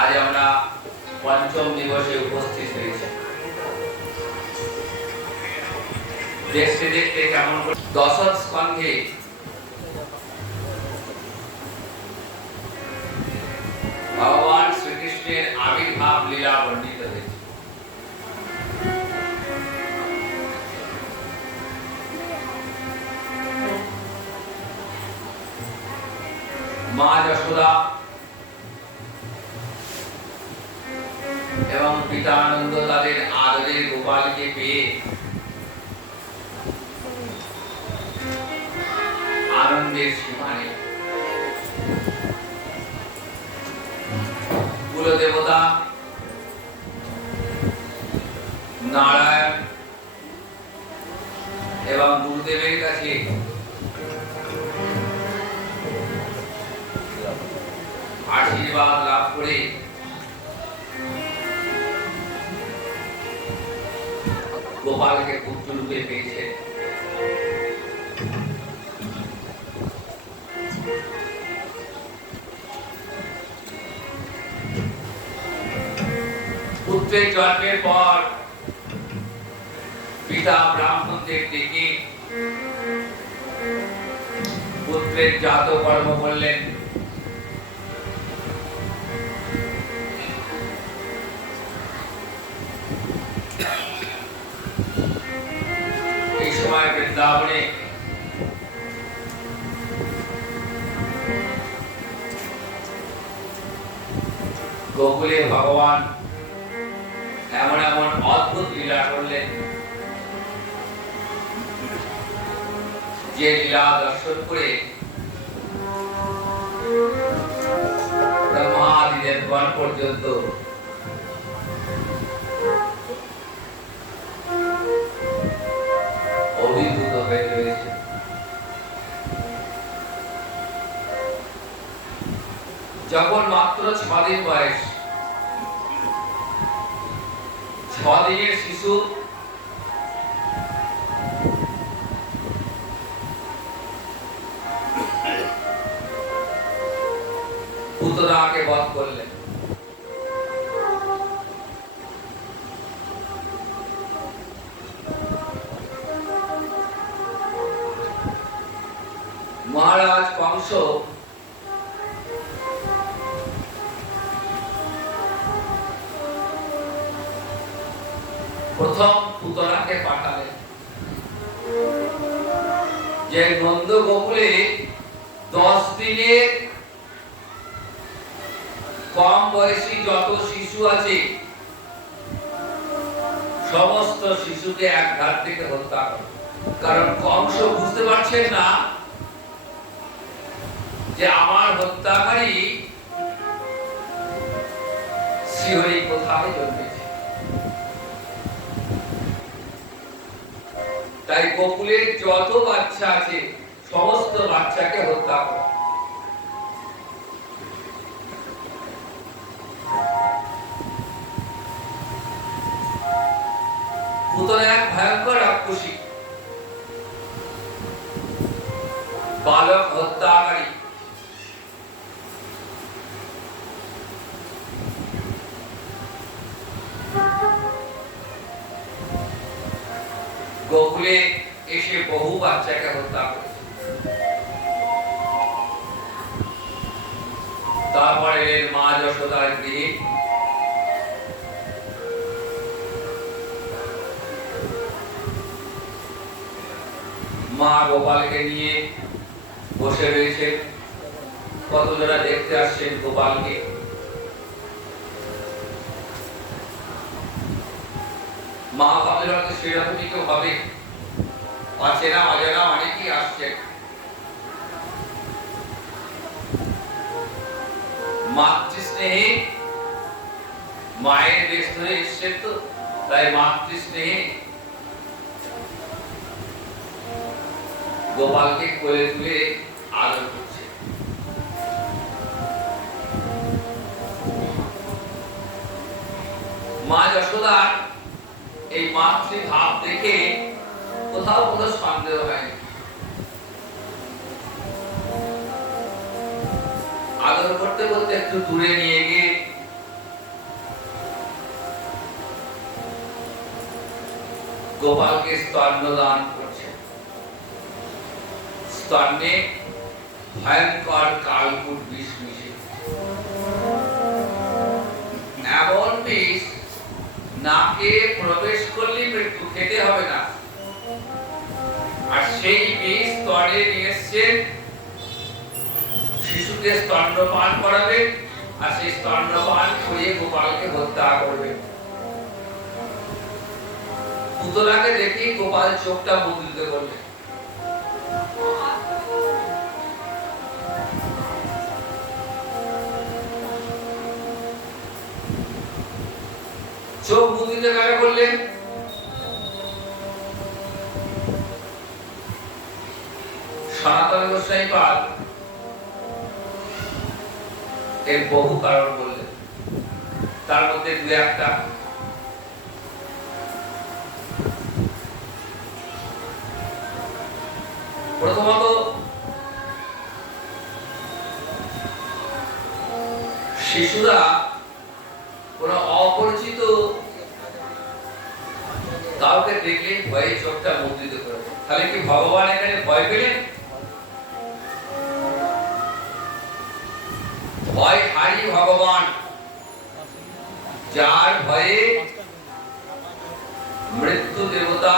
आज আমরা পঞ্চম দিবসে উপস্থিত হয়েছি। দেখতে দেখতে কেমন দশম স্কন্ধে ভগবান শ্রীকৃষ্ণের আবির্ভাব লীলা বর্ণিত হয়েছে। মা যশোদা এবং পিতা আনন্দ তাদের আদরের গোপালকে পেয়ে আনন্দের সীমা নেই। কুলদেবতা নারায়ণ এবং গুরুদেবের কাছে আশীর্বাদ লাভ করে গোপালকে পুত্র রূপে পেয়েছে। পুত্রের জন্মের পর পিতা ব্রাহ্মণদের ডেকে পুত্রের জাত কর্ম করলেন। এই সময় বৃন্দাবনে গোকুলে ভগবান এমন এমন অদ্ভুত লীলা করলেন যে লীলা দর্শন করে ব্রহ্মাদি দেবগণ পর্যন্ত অভিভূত হয়ে রয়েছে। যখন মাত্র 6 দিন বয়স, 6 দিনের শিশু পুতনাকে বধ করলেন। মহারাজ কংস প্রথম পুতনাকে পাঠালেন যে নন্দ গোকুলে 10 দিনের কম বয়সী যত শিশু আছে সমস্ত শিশুকে এক ঘাট থেকে হত্যা করে। কারণ কংস বুঝতে পারছেন না যে আমার হত্যাকারী শ্রীহরি কোথায় জন্মেছে। তাই গোকুলের যত বাচ্চা আছে সমস্ত বাচ্চাকে হত্যা করে। পুতনা এক ভয়ঙ্কর রাক্ষসী, বালক হত্যাকারী। গোকুলে এসে বহু বাচ্চাকে হত্যা করেছে। তারপরে এলেন মা যশোদার গৃহে। মা গোপালকে নিয়ে বসে রয়েছে। কতজনা দেখতে আসছেন গোপালকে। মা ভাবলেন হয়তো সেরকমই কেউ হবে, অচেনা অজানা অনেকেই আসছেন। মাতৃস্নেহে মায়ের বেশ ধরে এসছেন, তো তাই মাতৃস্নেহে গোপালকে কোলে তুলে আদর করছে। মা যশোদার এই মাতৃভাব দেখে কোথাও কোনো সন্দেহ হয়নি। আদর করতে করতে একটু দূরে নিয়ে গিয়ে গোপালকে স্তন্যদান করছে। স্তন্যে ভয়ঙ্কর কালকুট বিষ মিশে, এমন বিষ নাকে প্রবেশ করলে মৃত্যু, খেতে হবে না। আর সেই বিষ স্তনে নিয়ে এসছেন, শিশুকে স্তন্যপান করাবেন, আর সেই স্তন্যপান করিয়ে গোপালকে হত্যা করবেন। পুতনাকে দেখি গোপাল চোখটা মুদ্রিত করলেন। চোখ মুদ্রিত কারা করলেন? সনাতন গোস্বামী পাল এর বহু কারণ বললেন, তার মধ্যে দু একটা। প্রথমত, শিশুরা কোন অপরিচিত কাউকে দেখলে ভয়ে চোখটা মুদ্রিত করে। তাহলে কি ভগবান এখানে ভয় পেলেন? ভয় হারি ভগবান, যার ভয়ে মৃত্যু দেবতা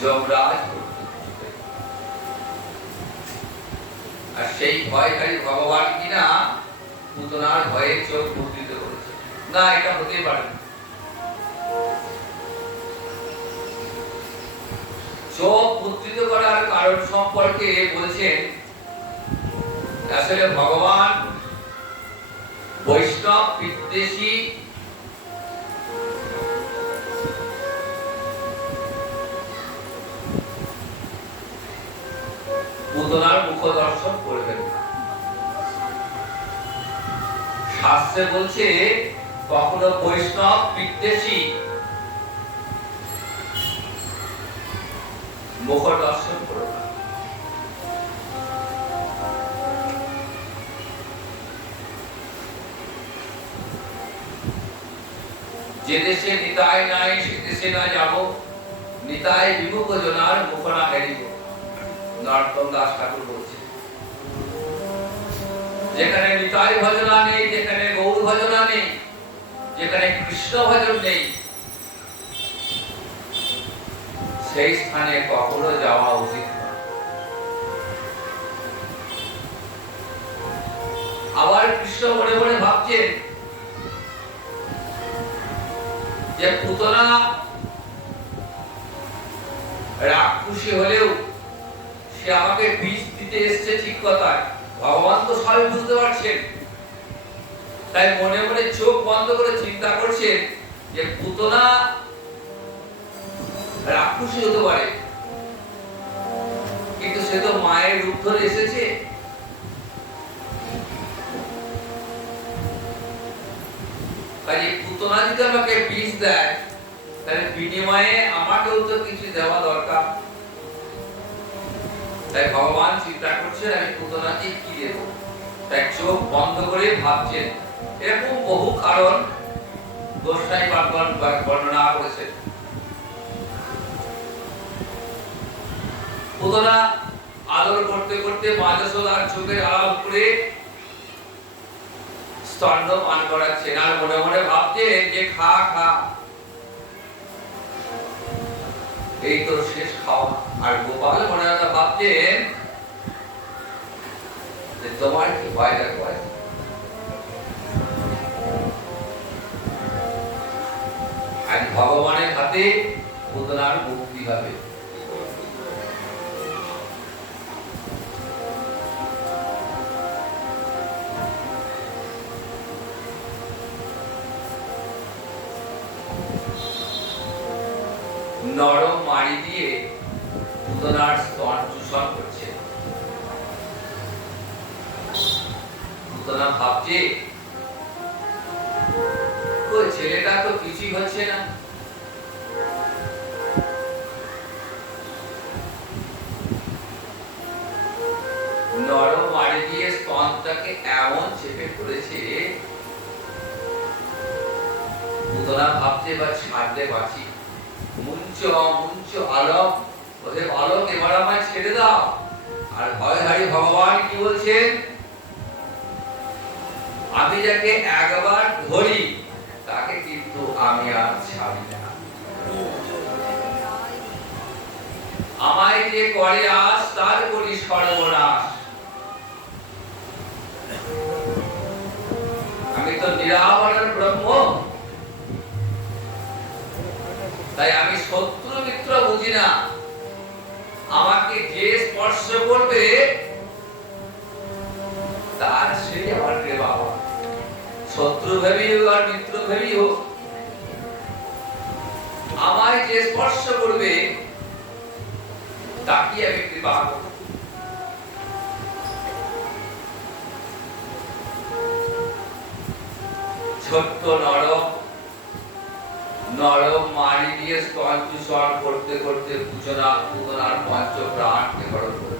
যমরাজ, আর সেই ভয়কারী ভগবান কিনা পুতনার ভয়ে চোখ মুদ্রিত করেছে। না, এটা হতে পারে না। চোখ মুদ্রিত করার কারণ সম্পর্কে বলছেন, আসলে ভগবান বৈষ্ণব বিদ্বেষী পুতনার মুখ দর্শন করবেন না। শাস্ত্রে বলছে কখনো বৈষ্ণব বিদ্বেষী মুখ দর্শন করো না। যে দেশে নিতাই নাই সে দেশে না যাব, নিতাই বিমুখ জনার মুখ না হেরিব, নরোত্তম দাস ঠাকুর বলছে। যেখানে নিতাই ভজনা নেই, যেখানে গৌর ভজনা নেই, যেখানে কৃষ্ণ ভজন নেই, সেই স্থানে কখনো যাওয়া উচিত না। আবার কৃষ্ণ মনে মনে ভাবছেন যে পুতনা রাক্ষসী হলেও সে আমাকে বিষ দিতে এসছে, ঠিক কথা। ভগবান তো সবই বুঝতে পারছেন, তাই মনে মনে চোখ বন্ধ করে চিন্তা করছেন যে পুতনা রাক্ষসী হতে পারে, কিন্তু সে তো মায়ের রূপ ধরে এসেছে। কাজে পুতনা যদি আমাকে বিষ দেয়, তাহলে বিনিময়ে আমাকেও তো কিছু দেওয়া দরকার। তাই ভগবান চিন্তা করছেন আমি পুতনাকে কি দেব। তাই চোখ বন্ধ করে ভাবছেন। এরকম বহু কারণ গোস্বামী পাল বর্ণনা করেছেন। পুতনা আদর করতে করতে মা যশোদার চোখের আড়াল করে স্তন্য পান করাচ্ছেন, আর মনে মনে ভাবছেন যে খা খা, এই তো শেষ খাওয়া। আর গোপাল মনে মনে ভাবছেন যে তোমার কি ভয় লাগবে, আজ ভগবানের হাতে পুতনার মুক্তি হবে। নরম মাড়ি দিয়ে পুতনার স্তন চূষণ করছে। পুতনা ভাবছে ওই ছেলেটা তো কিছুই হচ্ছে না, নরম মাড়ি দিয়ে স্তনটাকে এমন চেপে ধরেছে, পুতনা ভাবছে বা ছাড়তে পারছি। মুঞ্চ মুঞ্চ আলম, ওহে বালক এবার আমায় ছেড়ে দাও। আর ভয়হারী ভগবান কি বলছেন, আমি যাকে একবার ধরি তাকে কিন্তু আমি আর ছাড়ি না। আমায় যে করে আস তার করি সর্বনাশ। আমি তো নিরাবরণ ব্রহ্ম, তাই আমি শত্রু মিত্র বুঝি না। আমাকে যে স্পর্শ করবে তার সেই আমার কৃপা। শত্রু ভেবি হোক আর মিত্র ভেবি হোক, আমায় যে স্পর্শ করবে তাকে আমি কৃপা করব। ছোট্ট নরম মারি দিয়ে স্তন চূষণ করতে করতে পুতনার পঞ্চ প্রাণকে হরণ করে।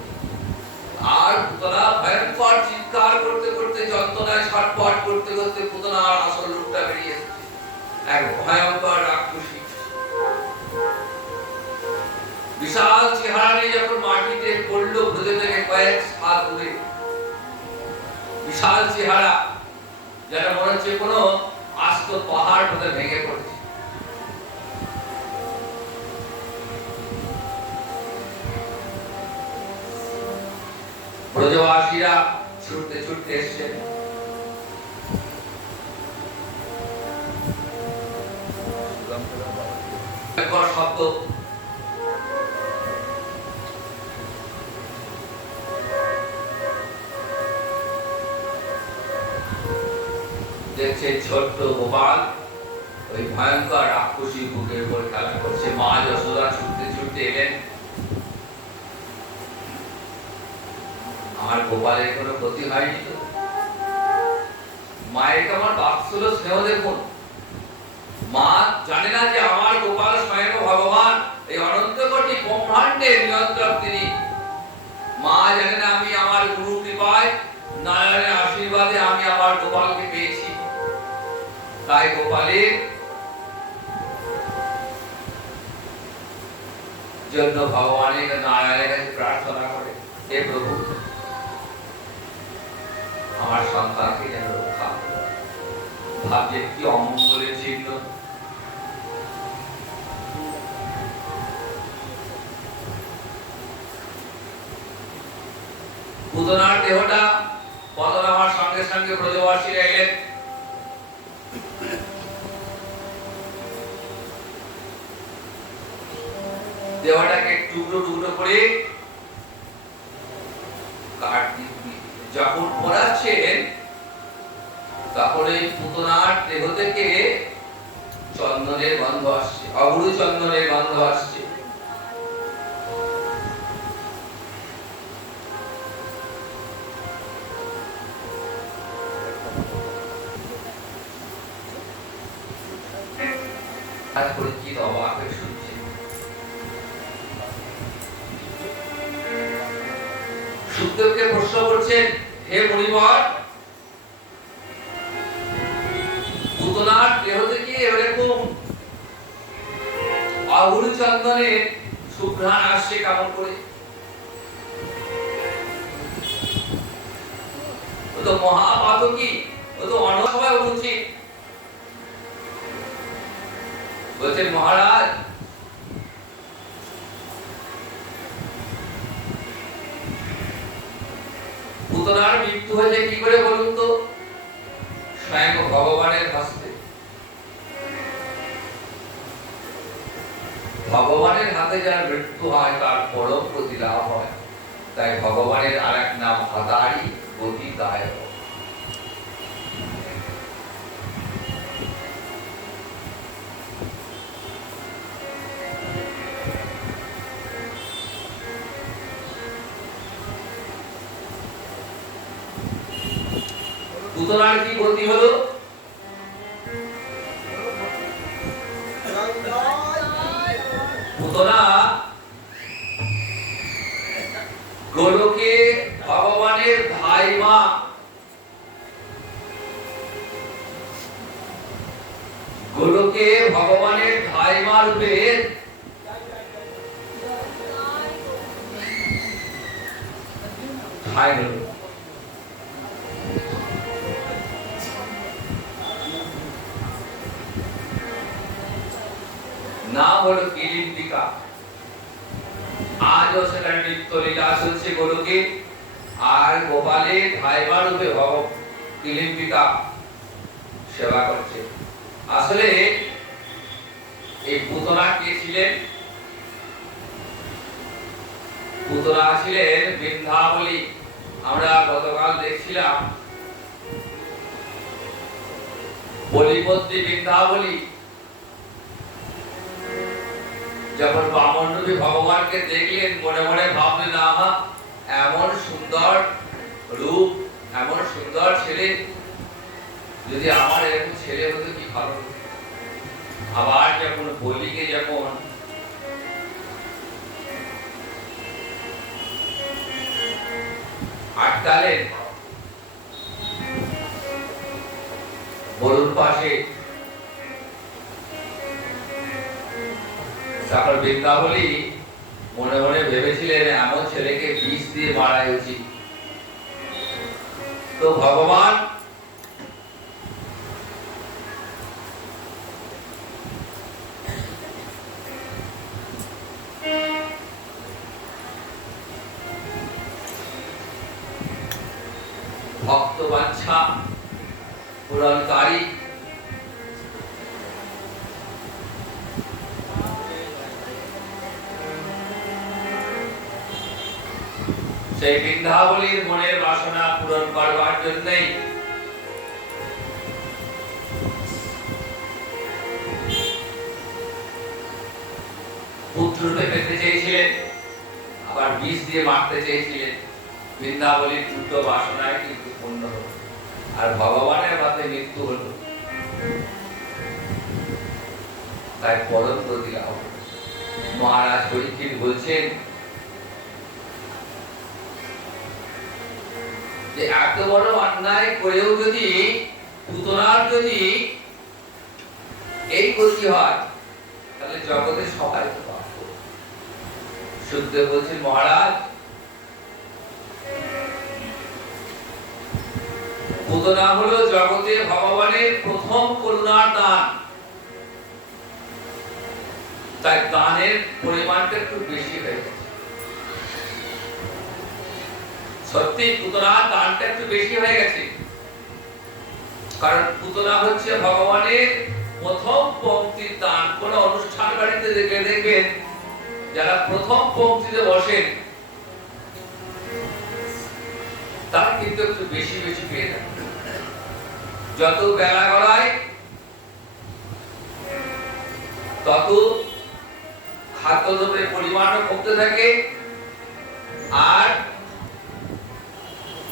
আর পুতনা ভয়ঙ্কর চিৎকার করতে করতে, যন্ত্রণায় ছটফট করতে করতে পুতনার আসল রূপটা বেরিয়ে এসেছে, এক ভয়ঙ্কর রাক্ষসী। বিশাল চেহারা নিয়ে যখন মাটিতে পড়লো, ভুজে থেকে কয়েক হাত দূরে, বিশাল চেহারা, যেন মনে হচ্ছে কোনো আস্ত পাহাড় মধ্যে ভেঙে পড়ছে। ব্রজবাসীরা ছুটতে ছুটতে এসছেন। শব্দ, দেখছে ছোট্ট গোপাল ওই ভয়ঙ্কর রাক্ষসী বুকের উপর খেলা করছে। মা যশোদা ছুটতে ছুটতে এলেন, আমার গোপালের কোনো ক্ষতি হয়নি তো? মায়ের কেমন বাৎসল্য স্নেহ দেখুন। মা জানে না যে আমার গোপাল স্বয়ং ভগবান, এই অনন্ত কোটি ব্রহ্মাণ্ডের নিয়ন্ত্রক তিনি। মা জানে না আমি আমার গুরু কৃপায়, নারায়ণের আশীর্বাদে আমি আমার গোপালকে পেয়েছি। তাই গোপালের জন্য ভগবানের নারায়ণের কাছে প্রার্থনা করে, হে প্রভু আমার সন্তানকে যেন রক্ষা করো। ভাবছে কি অমঙ্গলের চিহ্ন। পুতনার দেহটা পতন হওয়ার সঙ্গে সঙ্গে ব্রজবাসীরা এলেন। দেহটাকে টুকরো টুকরো করে যখন পোড়াচ্ছেন, তখন এই পুতনার দেহ থেকে চন্দনের গন্ধ আসছে, অগুরু চন্দনের গন্ধ আসছে। পরিচিত অবাক হয়ে শুনছে। সুখদেবকে প্রশ্ন করছেন, হে মুনিবর, পুতনার দেহ থেকে এরকম অগুরু চন্দনের সুঘ্রাণ আসছে কেমন করে? ও তো মহাপাতকী, ও তো অনসভায় উচিত। বলছেন মহারাজ, পুতনার মৃত্যু হয়েছে কি করে বলুন তো? স্বয়ং ভগবানের হস্তে। ভগবানের হাতে যার মৃত্যু হয় তার পরম গতি লাভ হয়। তাই ভগবানের আরেক নাম হতারি গতি দায়। পুতনার কি গতি হলো? পুতনা গোলকে ভগবানের ধাইমা, গোলকে ভগবানের ধাইমা রূপে ঠাই হলো। নাম হলো কিলিন্দিকা। আজও সেখানে নিত্য লীলা চলছে গোলকে, আর গোপালে ধাইমা রূপে কিলিন্দিকা সেবা করছে। আসলে এই পুতনা কে ছিলেন? পুতনা ছিলেন বৃন্দাবলী। আমরা গতকাল দেখছিলাম বলিপত্রী বৃন্দাবলী যখন বামন রূপী ভগবানকে দেখলেন, মনে মনে ভাবলেন, আহা এমন সুন্দর রূপ, এমন সুন্দর ছেলে, যদি আমার এরকম ছেলে হতো কি ভালো হতো। আবার যখন বলিকে যখন আটকালেন বরুণ পাশে, তখন বৃন্দাবলী মনে মনে ভেবেছিলেন এমন ছেলেকে বিষ দিয়ে মারাই উচিত। তো ভগবান ভক্ত বাঞ্ছা পূরণকারী, সেই বৃন্দাবলীর মনের বাসনা পূরণ করবার জন্যই পুত্ররূপে পেতে চেয়েছিলেন, আবার বিষ দিয়ে মারতে চেয়েছিলেন। বৃন্দাবলীর দুটো বাসনায় কিন্তু পূর্ণ হল, আর ভগবানের হাতে মৃত্যু হল। তাই পরম গতি লাভ হল। মহারাজ পরীক্ষিত বলছেন যে এত বড় অন্যায় করেও যদি পুতনার যদি এই গতি হয়, তাহলে জগতে সবাই তো পাপ করবে। শুদ্ধ বলছেন মহারাজ, পুতনা হলো জগতে ভগবানের প্রথম করুণার দান, তাই দানের পরিমাণটা একটু বেশি হয়ে গেছে। সত্যি পুতনার দানটা একটু বেশি হয়ে গেছে, কারণ পুতনা হচ্ছে ভগবানের প্রথম পংক্তির দান। কোন অনুষ্ঠান বাড়িতে দেখবেন যারা প্রথম পংক্তিতে বসেন তারা কিন্তু একটু বেশি বেশি পেয়ে থাকে। যত বেলা গড়ায় তত খাদ্যদ্রব্যের পরিমাণও কমতে থাকে, আর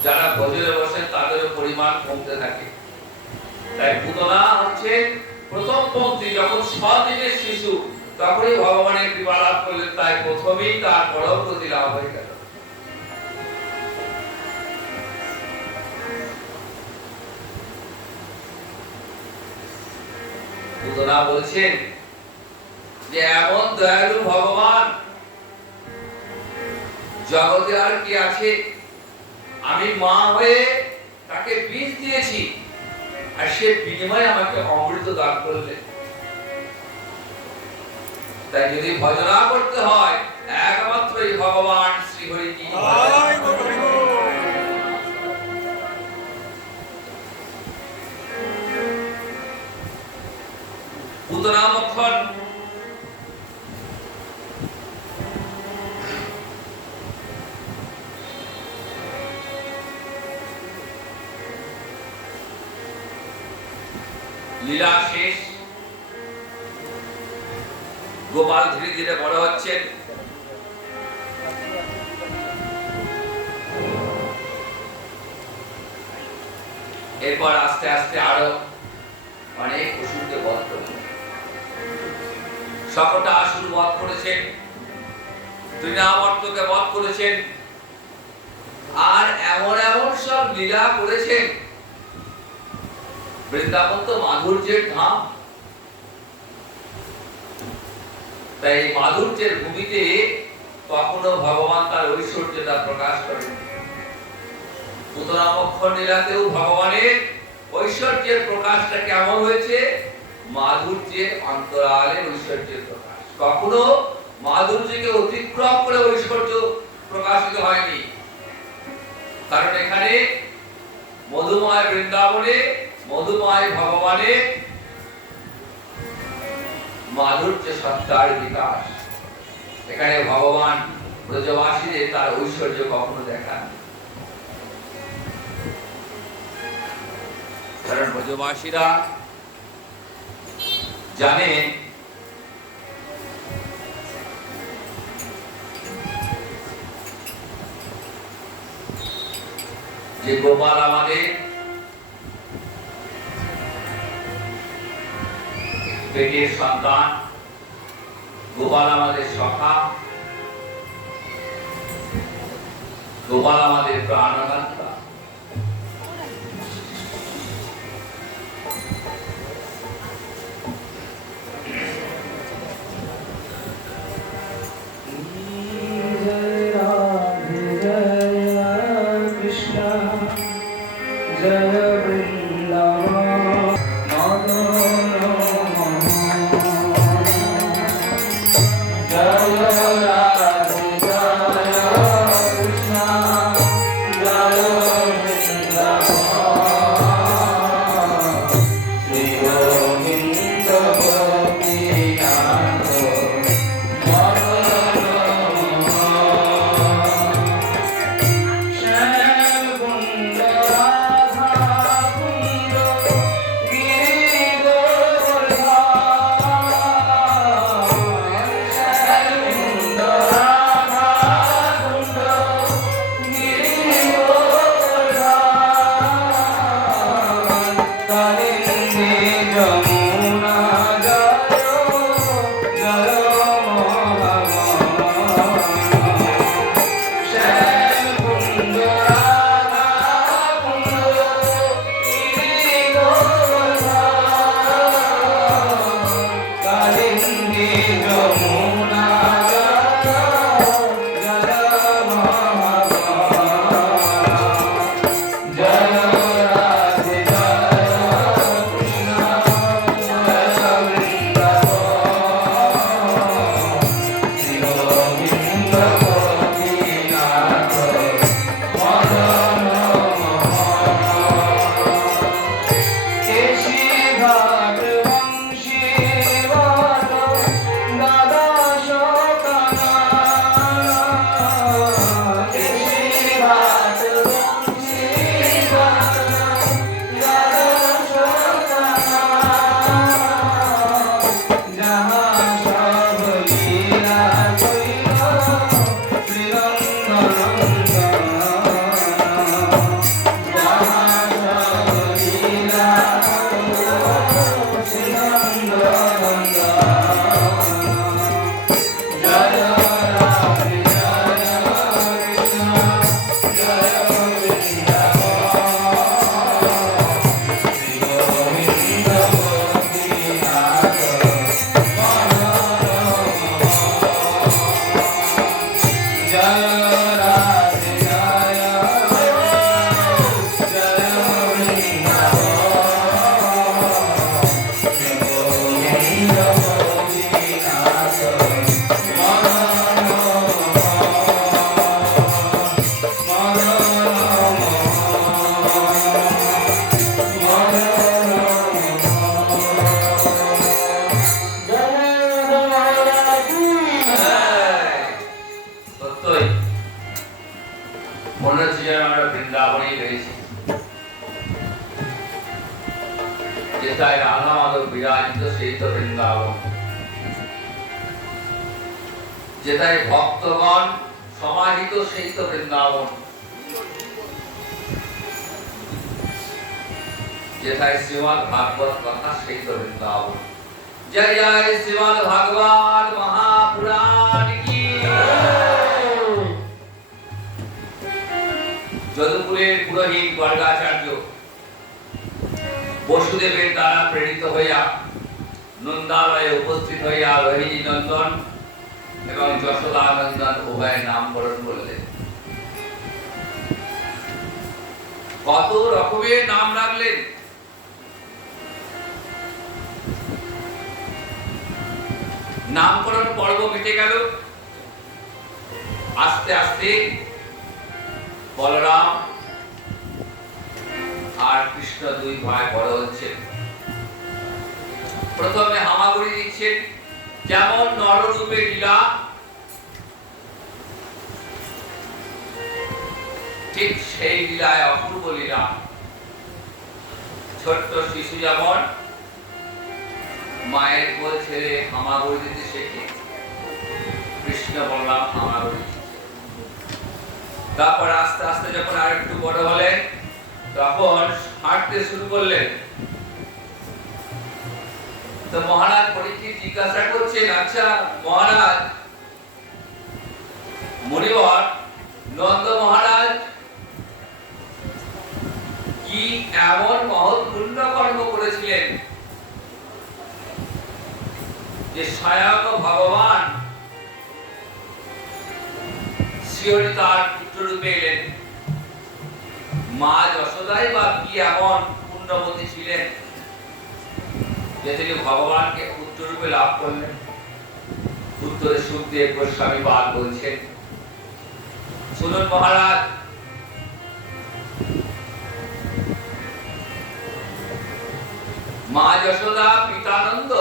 যারা ভোজনে বসেন তাদেরও পরিমাণ কমতে থাকে। তাই পুতনা হচ্ছে প্রথম পংক্তি। যখন সদিনের শিশু তখনই ভগবানের কৃপা লাভ করলেন, তাই প্রথমেই তার পরম গতি লাভ হয়ে গেল। পুতনা বলছেন যে এমন দয়ালু ভগবান জগতে আর কি আছে? আমি মা হয়ে তাকে বীজ দিয়েছি, আর সে বিনিময়ে আমাকে অমৃত দান করলেন। তাই যদি ভজনা করতে হয় একমাত্র এই ভগবান শ্রী হরি কি পুতনা মক্ষণ লীলা শেষ। গোপাল ধীরে ধীরে বড় হচ্ছেন। এরপর আস্তে আস্তে আরো অনেক অসুরকে বধ করেছেন। সকটা আসুর বধ করেছেন, তৃণাবর্তকে বধ করেছেন, আর এমন এমন সব লীলা করেছেন। বৃন্দাবন তো মাধুর্যের ধাম, তাই মাধুর্যের ভূমিতে কখনো ভগবান তার ঐশ্বর্যতা প্রকাশ করেন। পুতনামক্ষর লীলাতেও ভগবানের ঐশ্বর্যের প্রকাশটা কেমন হয়েছে? মাধুর্যের অন্তরালে ঐশ্বর্যের প্রকাশ। কখনো মাধুর্যকে অতিক্রম করে ঐশ্বর্য প্রকাশিত হয়নি, কারণ এখানে মধুময় বৃন্দাবনে মধুময় ভগবানের মাধুর্য সত্তার বিকাশ। এখানে ভগবান ব্রজবাসীদের তার ঐশ্বর্য কখনো দেখান, কারণ ব্রজবাসীরা জানে যে গোপাল আমাদের পেটের সন্তান, গোপাল আমাদের সখা, গোপাল আমাদের প্রাণদাতা। যেথায় রাধা মাধব বিরাজিত সেই তো বৃন্দাবন, যেথায় ভক্তগণ সমাহিত সেই তো বৃন্দাবন। যেথায় শ্রীমদ্ ভাগবত কথা সেই তো বৃন্দাবন। জয় জয় শ্রীমদ্ ভাগবত মহাপুরাণ কি। যদুপুরের পুরোহিত গর্গাচার্য বসুদেবের দ্বারা প্রেরিত হইয়া নন্দালয়ে উপস্থিত হইয়া রোহিণী নন্দন এবং যশোদা নন্দন উভয়ের নামকরণ করলেন। কত রকমের নাম রাখলেন। নামকরণ পর্ব মিটে গেল। আস্তে আস্তে বলরাম আর কৃষ্ণ দুই ভাই বড় হচ্ছেন। প্রথমে হামাগুড়ি দিচ্ছেন, যেমন নররূপে লীলা ঠিক সেই লীলায় অপূর্ব লীলা। ছোট্ট শিশু যেমন মায়ের কোল ছেড়ে হামাগুড়ি দিতে শেখে, কৃষ্ণ বলরাম হামাগুড়ি। তারপর আস্তে আস্তে যখন আর একটু বড় হলেন তখন হাঁটতে শুরু করলেন। তো মহারাজ পরীক্ষিত জিজ্ঞাসা করছেন, আচ্ছা মহারাজ মুনিবর নন্দ মহারাজ কি এমন মহৎ পুণ্য কর্ম করেছিলেন যে স্বয়ং ভগবান শ্রীহরি তার পুত্র রূপে এলেন? মা যশোদাই বা কি এমন পুণ্যবতী ছিলেন যে তিনি ভগবানকে পুত্র রূপে লাভ করলেন? উত্তরে সুখদেব গোস্বামী পাদ বলছেন, শুনুন মহারাজ, মা যশোদা পিতানন্দ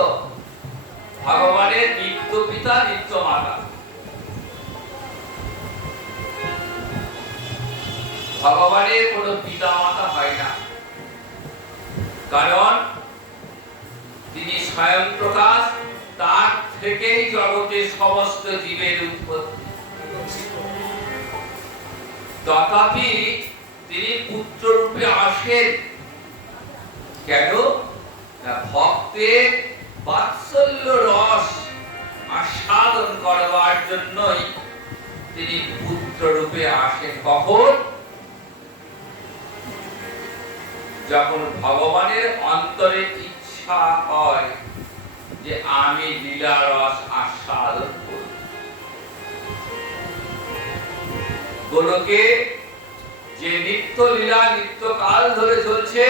ভগবানের নিত্য পিতা নিত্য মাতা। ভগবানের কোন পিতা মাতা হয় না, কারণ তিনি স্বয়ং প্রকাশ, তার থেকেই জগতের সমস্ত জীবের উৎপত্তি। তথাপি তিনি পুত্র রূপে আসেন কেন? ভক্তের বাৎসল্য রস আস্বাদন করবার জন্যই তিনি পুত্র রূপে আসেন। কখন? যখন ভগবানের অন্তরে ইচ্ছা হয় যে আমি লীলা রস আস্বাদন করব। গোলকে যে নিত্য লীলা নিত্য কাল ধরে চলছে,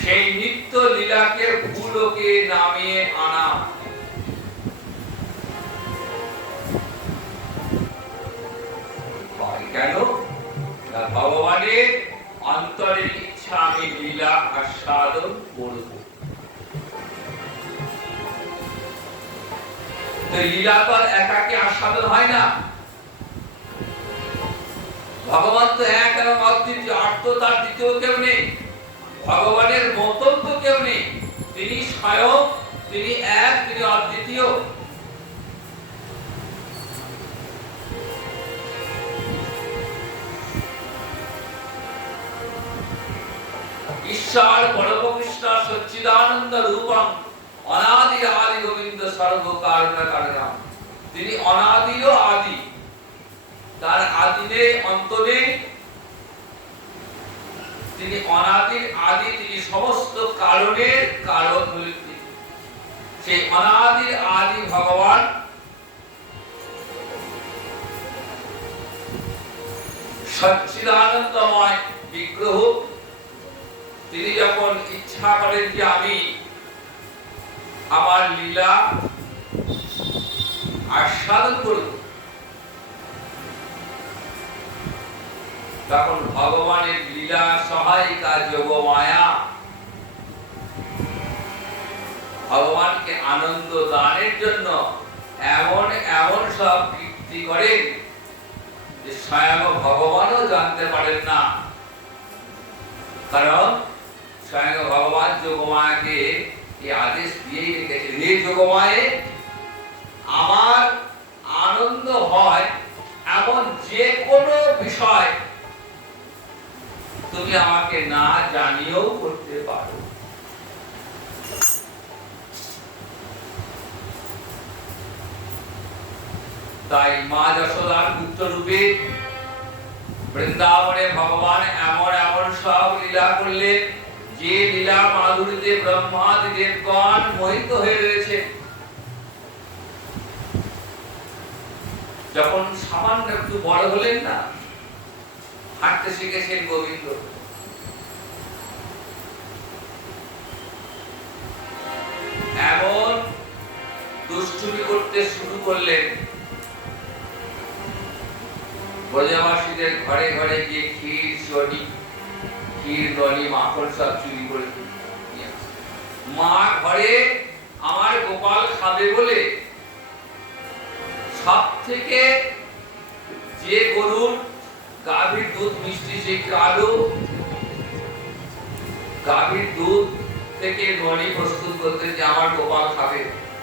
সেই নিত্য লীলাকে ভূলোকে নামিয়ে আনা। কেন? ভগবানের অন্তরের ইচ্ছা আমি লীলা আস্বাদন করব। লীলা তো একাকে আস্বাদন হয় না। ভগবান তো এক এবং অদ্বিতীয়, আর তো তার দ্বিতীয় কেউ নেই। ভগবানের মতন তো কেউ নেই। তিনি স্বয়ং, তিনি এক, তিনি অদ্বিতীয়। ঈশ্বর পরমকৃষ্ণ সচ্চিদানন্দ রূপং অনাদি আদি গোবিন্দ সর্ব কারণ কারণম। তিনি অনাদিও আদি, তার আদি নেই, অন্ত নেই। তিনি অনাদির আদি, তিনি সমস্ত কারণের কারণ হলেন। সেই অনাদির আদি ভগবান সচ্চিদানন্দময় বিগ্রহ। তিনি যখন ইচ্ছা করেন যে আমি আমার লীলা আস্বাদন করব, তখন ভগবানের লীলা সহায়িকা যোগ মায়া ভগবানকে আনন্দ দানের জন্য এমন এমন সব কীর্তি করেন যে স্বয়ং ভগবানও জানতে পারেন না। কারণ স্বয়ং ভগবান যোগমায়াকে এই আদেশ দিয়েই রেখেছে, হে যোগমায়ে, আমার আনন্দ হয় এমন যে কোনো বিষয় তুমি আমাকে না জানিয়েও করতে পারো। তাই মা যশোদার পুত্র রূপে বৃন্দাবনে ভগবান এমন এমন সব লীলা করলেন, যে লীলা মাধুরীতে ব্রহ্মাদি দেবগণ মোহিত হয়ে রয়েছে। যখন সামান্য একটু বড় হলেন না, হাঁটতে শিখেছেন গোবিন্দ, এমন দুষ্টুমি করতে শুরু করলেন, ব্রজবাসীদের ঘরে ঘরে গিয়ে ক্ষীর দলি মাখন সব চুরি করে মা ঘরে আমার গোপাল খাবে বলে সব থেকে যে গরুর গাভীর দুধ মিষ্টি, সেই কালো গাভীর দুধ থেকে দলি প্রস্তুত করতে, যে আমার গোপাল খাবে।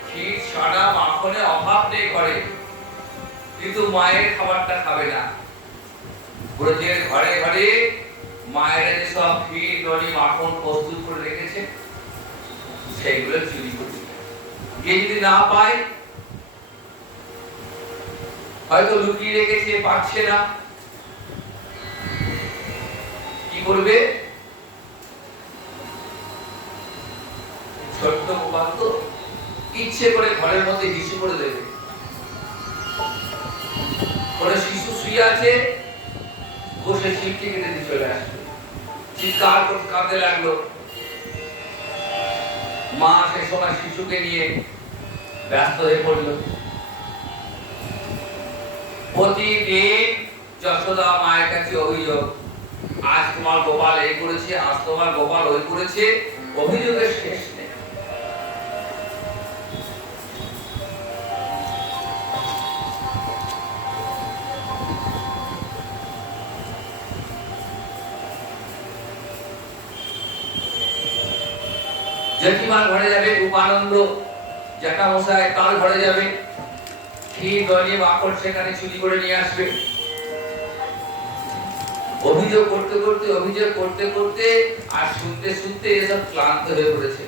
ক্ষীর ছাড়া মাখনে অভাব নেই ঘরে, কিন্তু মায়ের খাবারটা খাবে না। ব্রজের ঘরে ঘরে মায়েরা যে সব ক্ষীর দলি মাখন প্রস্তুত করে রেখেছে, সেইগুলো চুরি করতে, গিয়ে যদি না পায়, হয়তো লুকিয়ে রেখেছে, পাচ্ছে না, কি করবে? ছোট্ট গোপাল তো ইচ্ছে করে ঘরের মধ্যে হিসু করে দেবে। কোন শিশু শুয়ে আছে, বসে শিবটি কেটে দিয়ে চলে আসবে, চিৎকার করতে কাঁদতে লাগলো। মা সে সময় শিশুকে নিয়ে ব্যস্ত হয়ে পড়ল। প্রতিদিন যশোদা মায়ের কাছে অভিযোগ, আজ তোমার গোপাল এই করেছে, আজ তোমার গোপাল ওই করেছে, অভিযোগের শেষ নেই। জেঠিমার ঘরে যাবে উপানন্দ, জ্যাঠামশাই তার ঘরে যাবে, ক্ষীর দলি মাখন সেখানে চুরি করে নিয়ে আসবে। অভিযোগ করতে করতে আর শুনতে শুনতে এসব ক্লান্ত হয়ে পড়েছে।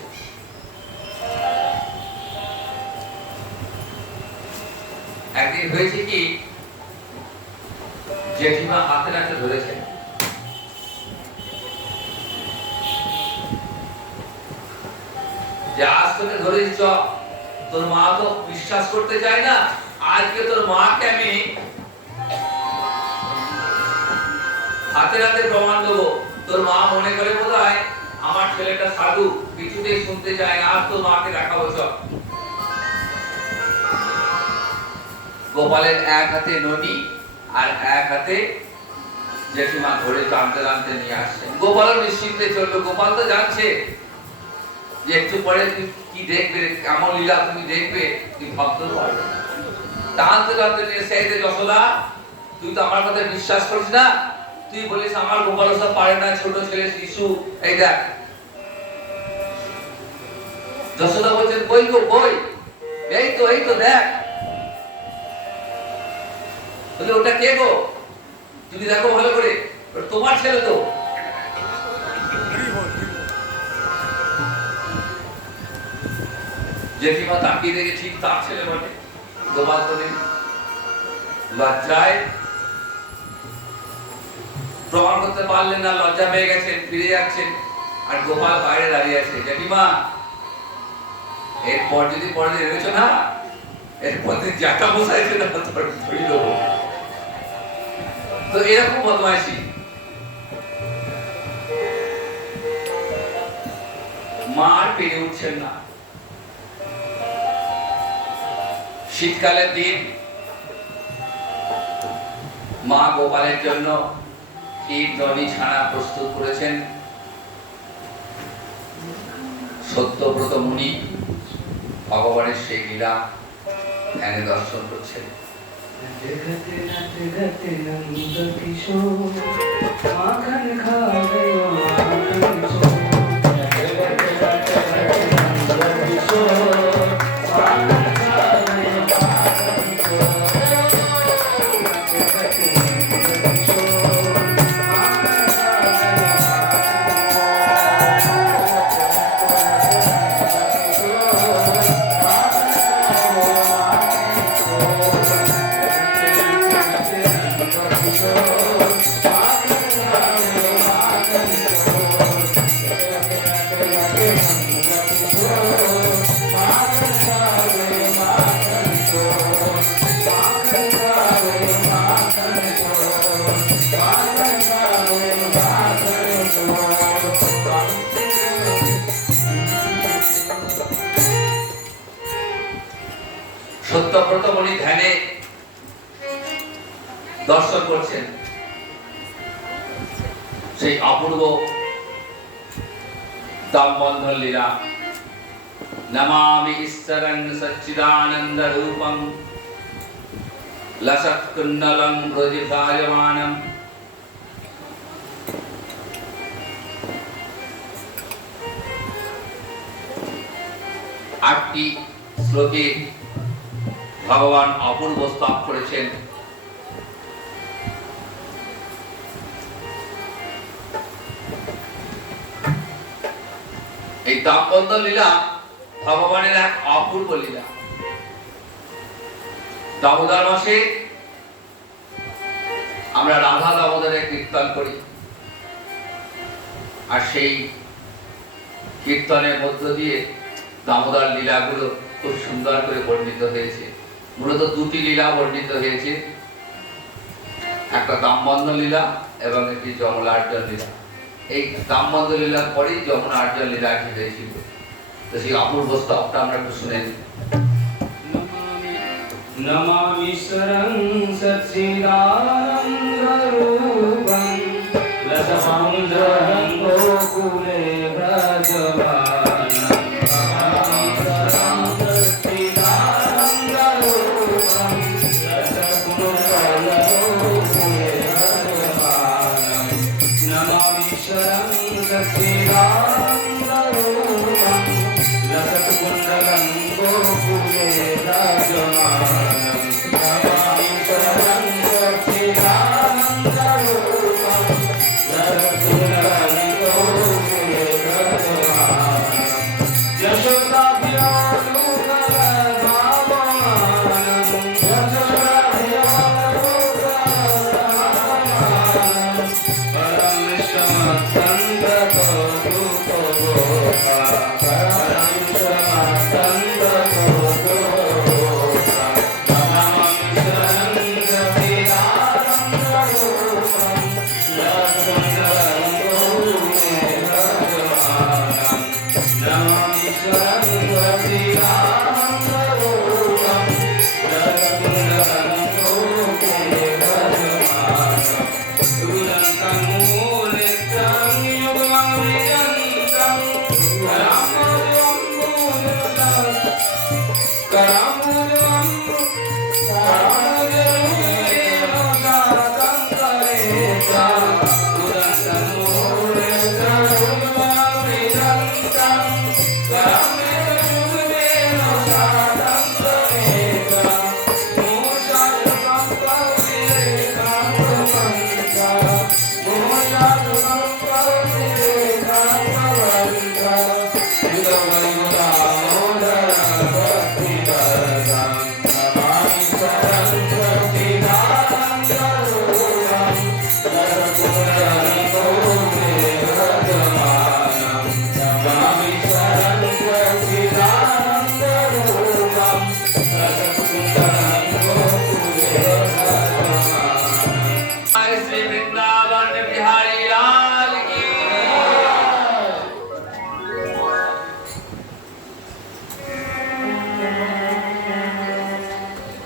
একদিন হয়েছে কি, জেঠিমা হাতে নাতে ধরেছে, যে আজ তোকে ধরেছি, চ, তোর মা তো বিশ্বাস করতে চায় না, আজকে তোর মাকে আমি হাতে হাতে প্রমাণ দেবো। তোর মা মনে করে বোধহয় আমার ছেলেটা সাধু, কিছুতেই শুনতে চায় না, আজ তোর মাকে দেখাবো, চ। গোপালের এক হাতে ননি আর এক হাতে জেঠিমা ধরে টানতে টানতে নিয়ে আসছে। গোপাল নিশ্চিন্তে চললো, গোপাল তো জানছে যে একটু পরে তুই কি দেখবে, কেমন লীলা তুমি দেখবে, তুই ভাবতে পারবে। টানতে টানতে নিয়ে এসে, যশোদা, তুই তো আমার কথা বিশ্বাস করিস না, তুই বলিস আমার গোপাল সব পারে না, ছোট ছেলে শিশু, এই দেখ। যশোদা বলছেন, কই গো কই, এই তো দেখ। বলে, ওটা কে গো? তুমি দেখো ভালো করে, তোমার ছেলে তো। জেঠিমা তাকিয়ে দেখে, ঠিক তার ছেলে বটে, গোপাল তো নেই। লজ্জায় প্রমাণ করতে পারলেন না, লজ্জা পেয়ে গেছেন, ফিরে যাচ্ছেন, আর গোপাল বাইরে দাঁড়িয়ে আছে। জেঠিমা, এরপর যদি পরে এনেছো না, এরপর জ্যাঠা বসাইছে না, ধরে দেবো। তো এরকম বদমাইশি। মা আর পেরে উঠছেন না। শীতকালের দিন মা গোপালের জন্য ক্ষীর দলি ছানা প্রস্তুত করেছেন। সত্যব্রত মুনি ভগবানের সেই লীলা ধ্যানে দর্শন করছেন। সত্যব্রত মুনি ধ্যানে দর্শন করছেন সেই অপূর্ব দামবন্ধন লীলা। নমামি ঈশ্বরং সচ্চিদানন্দ রূপং লসৎ কুণ্ডলং ব্রজধায়মানম। আটটি শ্লোকে ভগবান অপূর্ব স্তব করেছেন। এই দামবন্ধন লীলা ভগবানের এক অপূর্ব লীলা। দামোদর মাসে আমরা রাধা দামোদরের কীর্তন করি, আর সেই কীর্তনের মধ্য দিয়ে দামোদর লীলাগুলো খুব সুন্দর করে বর্ণিত হয়েছে। মূলত দুটি লীলা বর্ণিত হয়েছে, একটা দামবন্ধন লীলা এবং একটি যমলার্জুন লীলা। এই দামবন্ধন লীলার পরেই যমুনার্জুন লীলাটি হয়েছিল। তো সেই অপূর্ব স্তবটা আমরা একটু শুনে নিই। নমামি শরং সচ্চিদানন্দ রূপং লসমান্দ্রহং গোকুলে ব্রজমানম। নমামি শরং সচ্চিদানন্দ রূপং লসকুণ্ডলং গোকুলে ব্রজমানম। নমামি শরং সচ্চিদানন্দ রূপং লসকুণ্ডলং গোকুলে ব্রজমানম।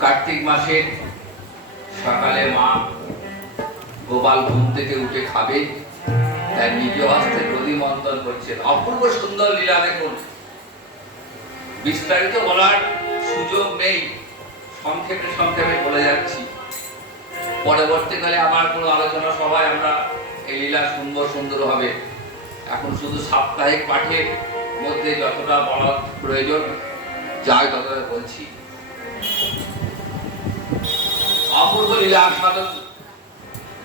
কার্তিক মাসের সকালে মা গোপাল ঘুম থেকে উঠে খাবে, তাই নিজ হস্তে প্রদীপ মন্থন করছেন। অপূর্ব সুন্দর লীলা দেখুন। বিস্তারিত বলার সুযোগ নেই, সংক্ষেপে সংক্ষেপে বলে যাচ্ছি। পরবর্তীকালে আমার কোনো আলোচনা সভায় আমরা এই লীলা সুন্দর সুন্দর হবে। এখন শুধু সাপ্তাহিক পাঠের মধ্যে যতটা বলার প্রয়োজন যাই ততটা বলছি। অপূর্ব লীলা সাধন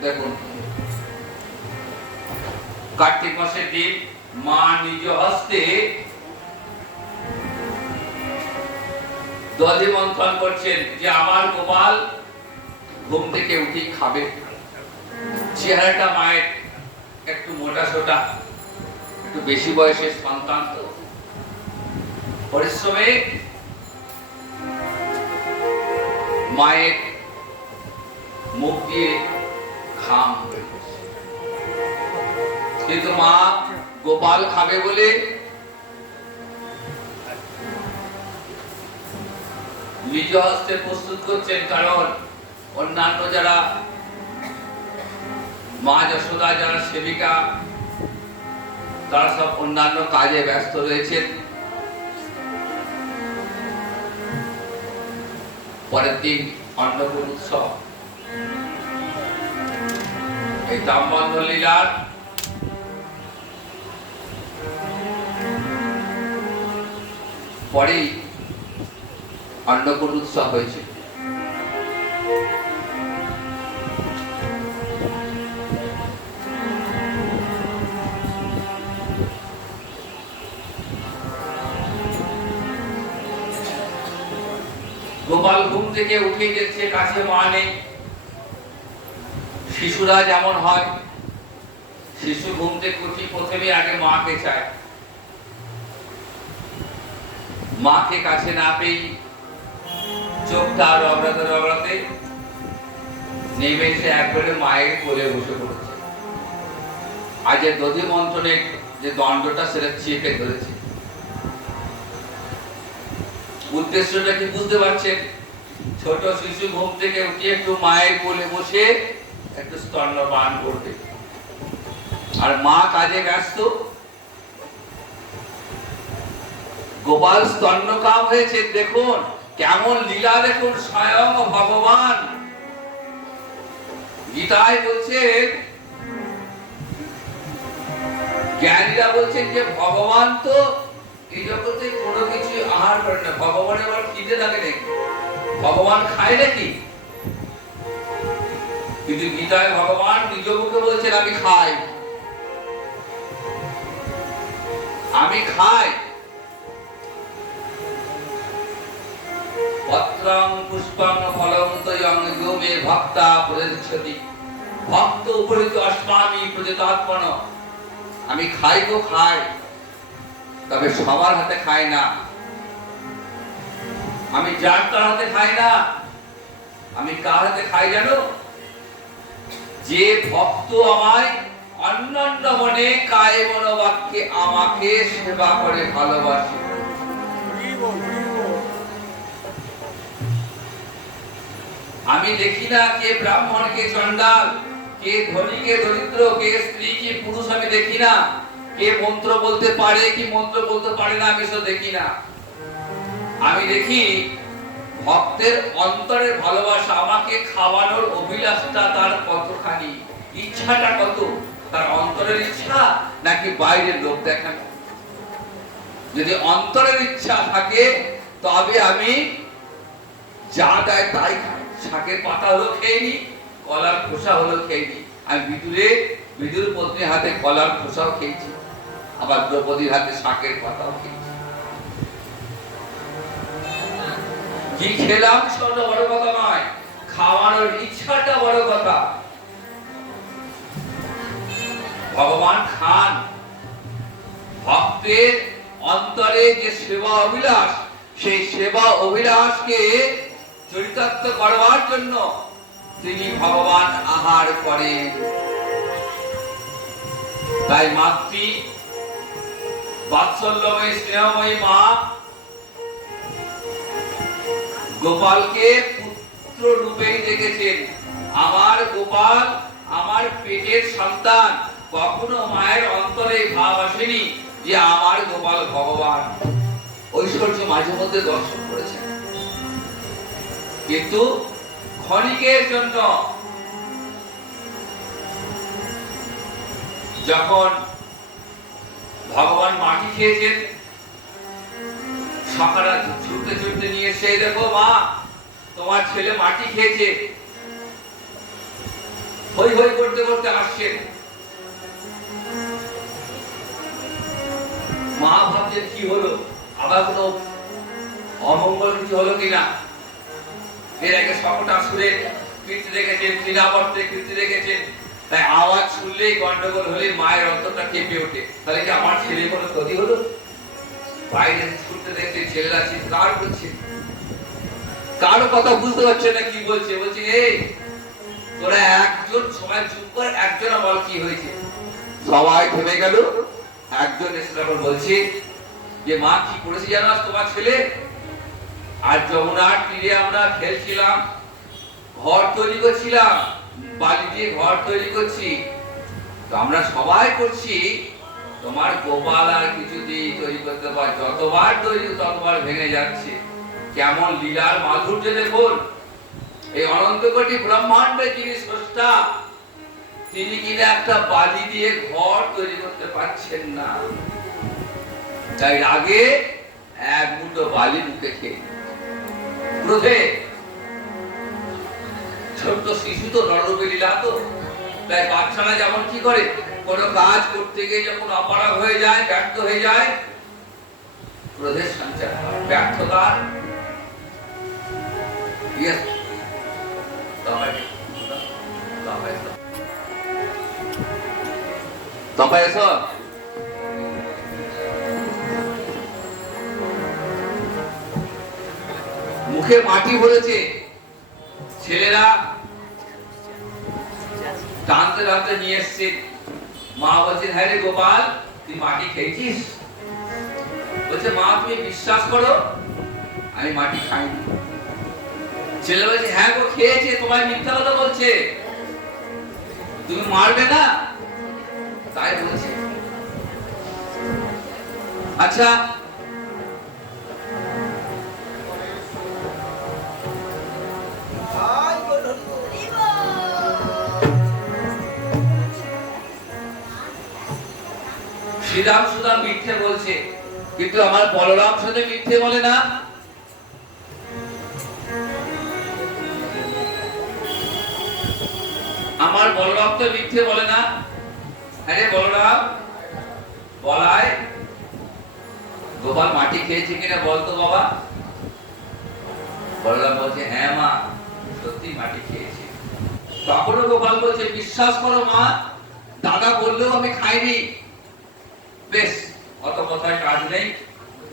দেখুন। কার্তিক মাসের দিন মা নিজ হস্তে দধি মন্থন করছেন যে আমার গোপাল ঘুম থেকে উঠে খাবে। চেহারাটা মায়ের একটু মোটা সোটা, একটু বেশি বয়সের সন্তান, তো পরিশ্রমে মায়ের মুখ দিয়ে ঘাম বেরোচ্ছে, কিন্তু মা গোপাল খাবে বলে নিজ হস্তে প্রস্তুত করছেন, কারণ অন্যান্য যারা মা যশোদা যারা সেবিকা তারা সব অন্যান্য কাজে ব্যস্ত রয়েছেন। পরের দিন অন্নকূট উৎসব। এই দামবন্ধন লীলার পরেই অন্নকূট উৎসব হয়েছে। গোপাল ঘুম থেকে উঠে দেখছে কাছে মা নেই। শিশুরা যেমন হয়, শিশু ঘুম থেকে উঠে প্রথমে আগে মাকে চায়। মাকে কাছে না পেয়ে চোখটা রগড়াতে রগড়াতে নেমে এসে একবারে মায়ের কোলে বসে পড়েছে। আজের দধি মন্থনের যে দণ্ডটা সেটা চেপে ধরেছে। উদ্দেশ্যটা কি বুঝতে পারছেন? ছোট শিশু ঘুম থেকে উঠে একটু মায়ের কোলে বসে একটু স্তন্যপান করবে, আর মা কাজে ব্যস্ত। গোপাল স্তন্যকাম হয়েছে, দেখুন কেমন লীলা, দেখুন স্বয়ং ভগবান। গীতায় বলছে, জ্ঞানীরা বলছেন যে ভগবান তো এই জগতে কোনো কিছু আহার করে না। ভগবানের আবার খিদে লাগে নাকি? ভগবান খায় নাকি? কিন্তু গীতায় ভগবান নিজ মুখে বলছেন আমি খাই, আমি খাই। পত্রং পুষ্পং ফলং তয়ং যো মে ভক্তা প্রযচ্ছতি ভক্ত উপরিত অস্মামি প্রযতাত্মন। আমি খাই তো খাই, তবে সবার হাতে খাই না। আমি যার তার হাতে খাই না। আমি কার হাতে খাই জানো? যে ভক্ত আমায় অন্যান্য মনে কায়ে মনোবাক্যে আমাকে সেবা করে ভালোবাসে। আমি দেখি না কে ব্রাহ্মণ কে চণ্ডাল, কে ধনী কে দরিদ্র, কে স্ত্রী কি পুরুষ, আমি দেখি না। কে মন্ত্র বলতে পারে কি মন্ত্র বলতে পারে না, আমি সব দেখি না। আমি দেখি ভক্তের অন্তরের ভালোবাসা, আমাকে খাওয়ানোর অভিলাষটা তার কতখানি, ইচ্ছাটা কত, তার অন্তরের ইচ্ছা নাকি বাইরের লোক দেখানো। যদি অন্তরের ইচ্ছা থাকে তবে আমি যা দেয় তাই খাই। শাকের পাতা হলো খেয়ে নি, কলার খোসা হলো খেয়ে নি। আমি বিদুর পত্নীর হাতে কলার খোসাও খেয়েছি, আবার দ্রৌপদীর হাতে শাকের পাতাও খেয়েছি। কি খেলাম সেটা বড় কথা নয়, খাওয়ানোর ইচ্ছাটা বড় কথা। ভগবান খান। ভক্তের অন্তরে যে সেবা অভিলাষ, সেই সেবা অভিলাষকে চরিতার্থ করবার জন্য তিনি ভগবান আহার করেন। তাই মাতৃ বাৎসল্যময়ী স্নেহময়ী মা গোপালকে পুত্র রূপেই দেখেছেন। আমার গোপাল আমার পেটের সন্তান। কখনো মায়ের অন্তরে ভাব আসেনি যে আমার গোপাল ভগবান। ঐশ্বর্য মাঝে মধ্যে দর্শন করেছেন, কিন্তু ক্ষণিকের জন্য। যখন ভগবান মাটি খেয়েছেন, সকালে ছুটতে ছুটতে নিয়ে এসে দেখো মা তোমার ছেলে মাটি খেয়েছে। হই হই করতে করতে আসছেন। মা ভাবছেন কি হলো, আবার কোনো অমঙ্গল কিছু হলো কিনা। এর আগে সকটা সুরে কীর্তি রেখেছেন, ক্রীড়াপত্রে কীর্তি রেখেছেন। তাই আওয়াজ শুনলেই গন্ডগোল হলে মায়ের অন্তরটা কেঁপে ওঠে। তাহলে কি আমার ছেলে কোনো ক্ষতি হলো? বাইরে ছুটতে দেখছে ছেলেরা চিৎকার করছে, কারো কথা বুঝতে পারছে না কি বলছে। বলছে এই তোরা একজন সবাই চুপ কর, একজন বল কি হয়েছে। সবাই থেমে গেল। একজন এসে বলছে যে মা কি করেছে জানো আজ তোমার ছেলে? আর যমুনার তীরে আমরা খেলছিলাম, ঘর তৈরি করছিলাম, বালি দিয়ে ঘর তৈরি করছি। তো আমরা সবাই করছি, তোমার গোপাল আর কিছুতেই তৈরি করতে পারে, যতবার তৈরি ততবার ভেঙে যাচ্ছে। কেমন লীলার মাধুর্য দেখুন। এই অনন্ত কোটি ব্রহ্মাণ্ডের যিনি স্রষ্টা, তিনি কিনা একটা বালি দিয়ে ঘর তৈরি করতে পারছেন না। তাই আগে এক মুঠো বালি মুখে খেয়ে ক্রোধে, ছোট্ট শিশু তো, নররূপে লীলা তো, তাই বাচ্চারা যেমন কি করে, কোন কাজ করতে গিয়ে যখন অপারগ হয়ে যায়, ব্যর্থ হয়ে যায়, ক্রোধের সঞ্চার হয়, ব্যর্থতার মুখে মাটি ভরেছে, ছেলেরা টানতে টানতে নিয়ে এসছে। মা বলছেন, হ্যাঁ রে গোপাল, তুই মাটি খেয়েছিস? বলছে, মা তুমি বিশ্বাস করো আমি মাটি খাইনি। ছেলে বলছে, হ্যাঁ গো খেয়েছে, তোমায় মিথ্যা কথা বলছে, তুমি মারবে না তাই বলছে। আচ্ছা, শ্রীরাম সুধা মিথ্যে বলছে, কিন্তু আমার বলরাম সাথে মিথ্যে বলে না। আমার বলরাম তো মিথ্যে বলে না। আরে বলরাম, বলাই গোপাল মাটি খেয়েছে কিনা বলতো বাবা। বলরাম বলছে, হ্যাঁ মা, সত্যি মাটি খেয়েছে। তখনও গোপাল বলছে, বিশ্বাস করো মা, দাদা বললেও আমি খাইনি। বেশ, অত কথায় কাজ নেই।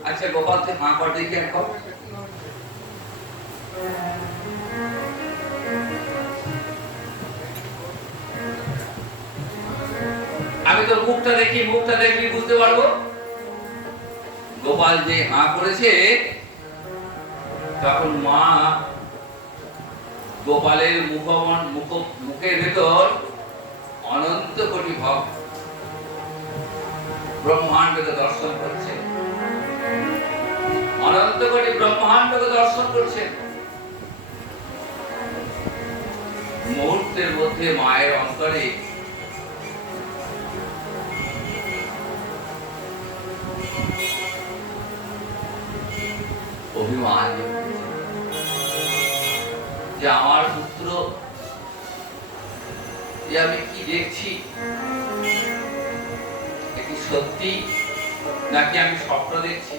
আচ্ছা গোপাল, তুই হাঁ কর দেখি এখন। আমি তো মুখটা দেখি, মুখটা দেখি বুঝতে পারবো। গোপাল যে হাঁ করেছে, তখন মা গোপালের মুখের ভেতর অনন্ত কোটি ভক্ত ব্রহ্মাণ্ডকে দর্শন করছেন, অনন্ত কোটি ব্রহ্মাণ্ডকে দর্শন করছেন। মুহূর্তের মধ্যে মায়ের অন্তরে অভিমান যে আমার পুত্র, যে আমি কি দেখছি, এটি সত্যি নাকি আমি স্বপ্ন দেখছি।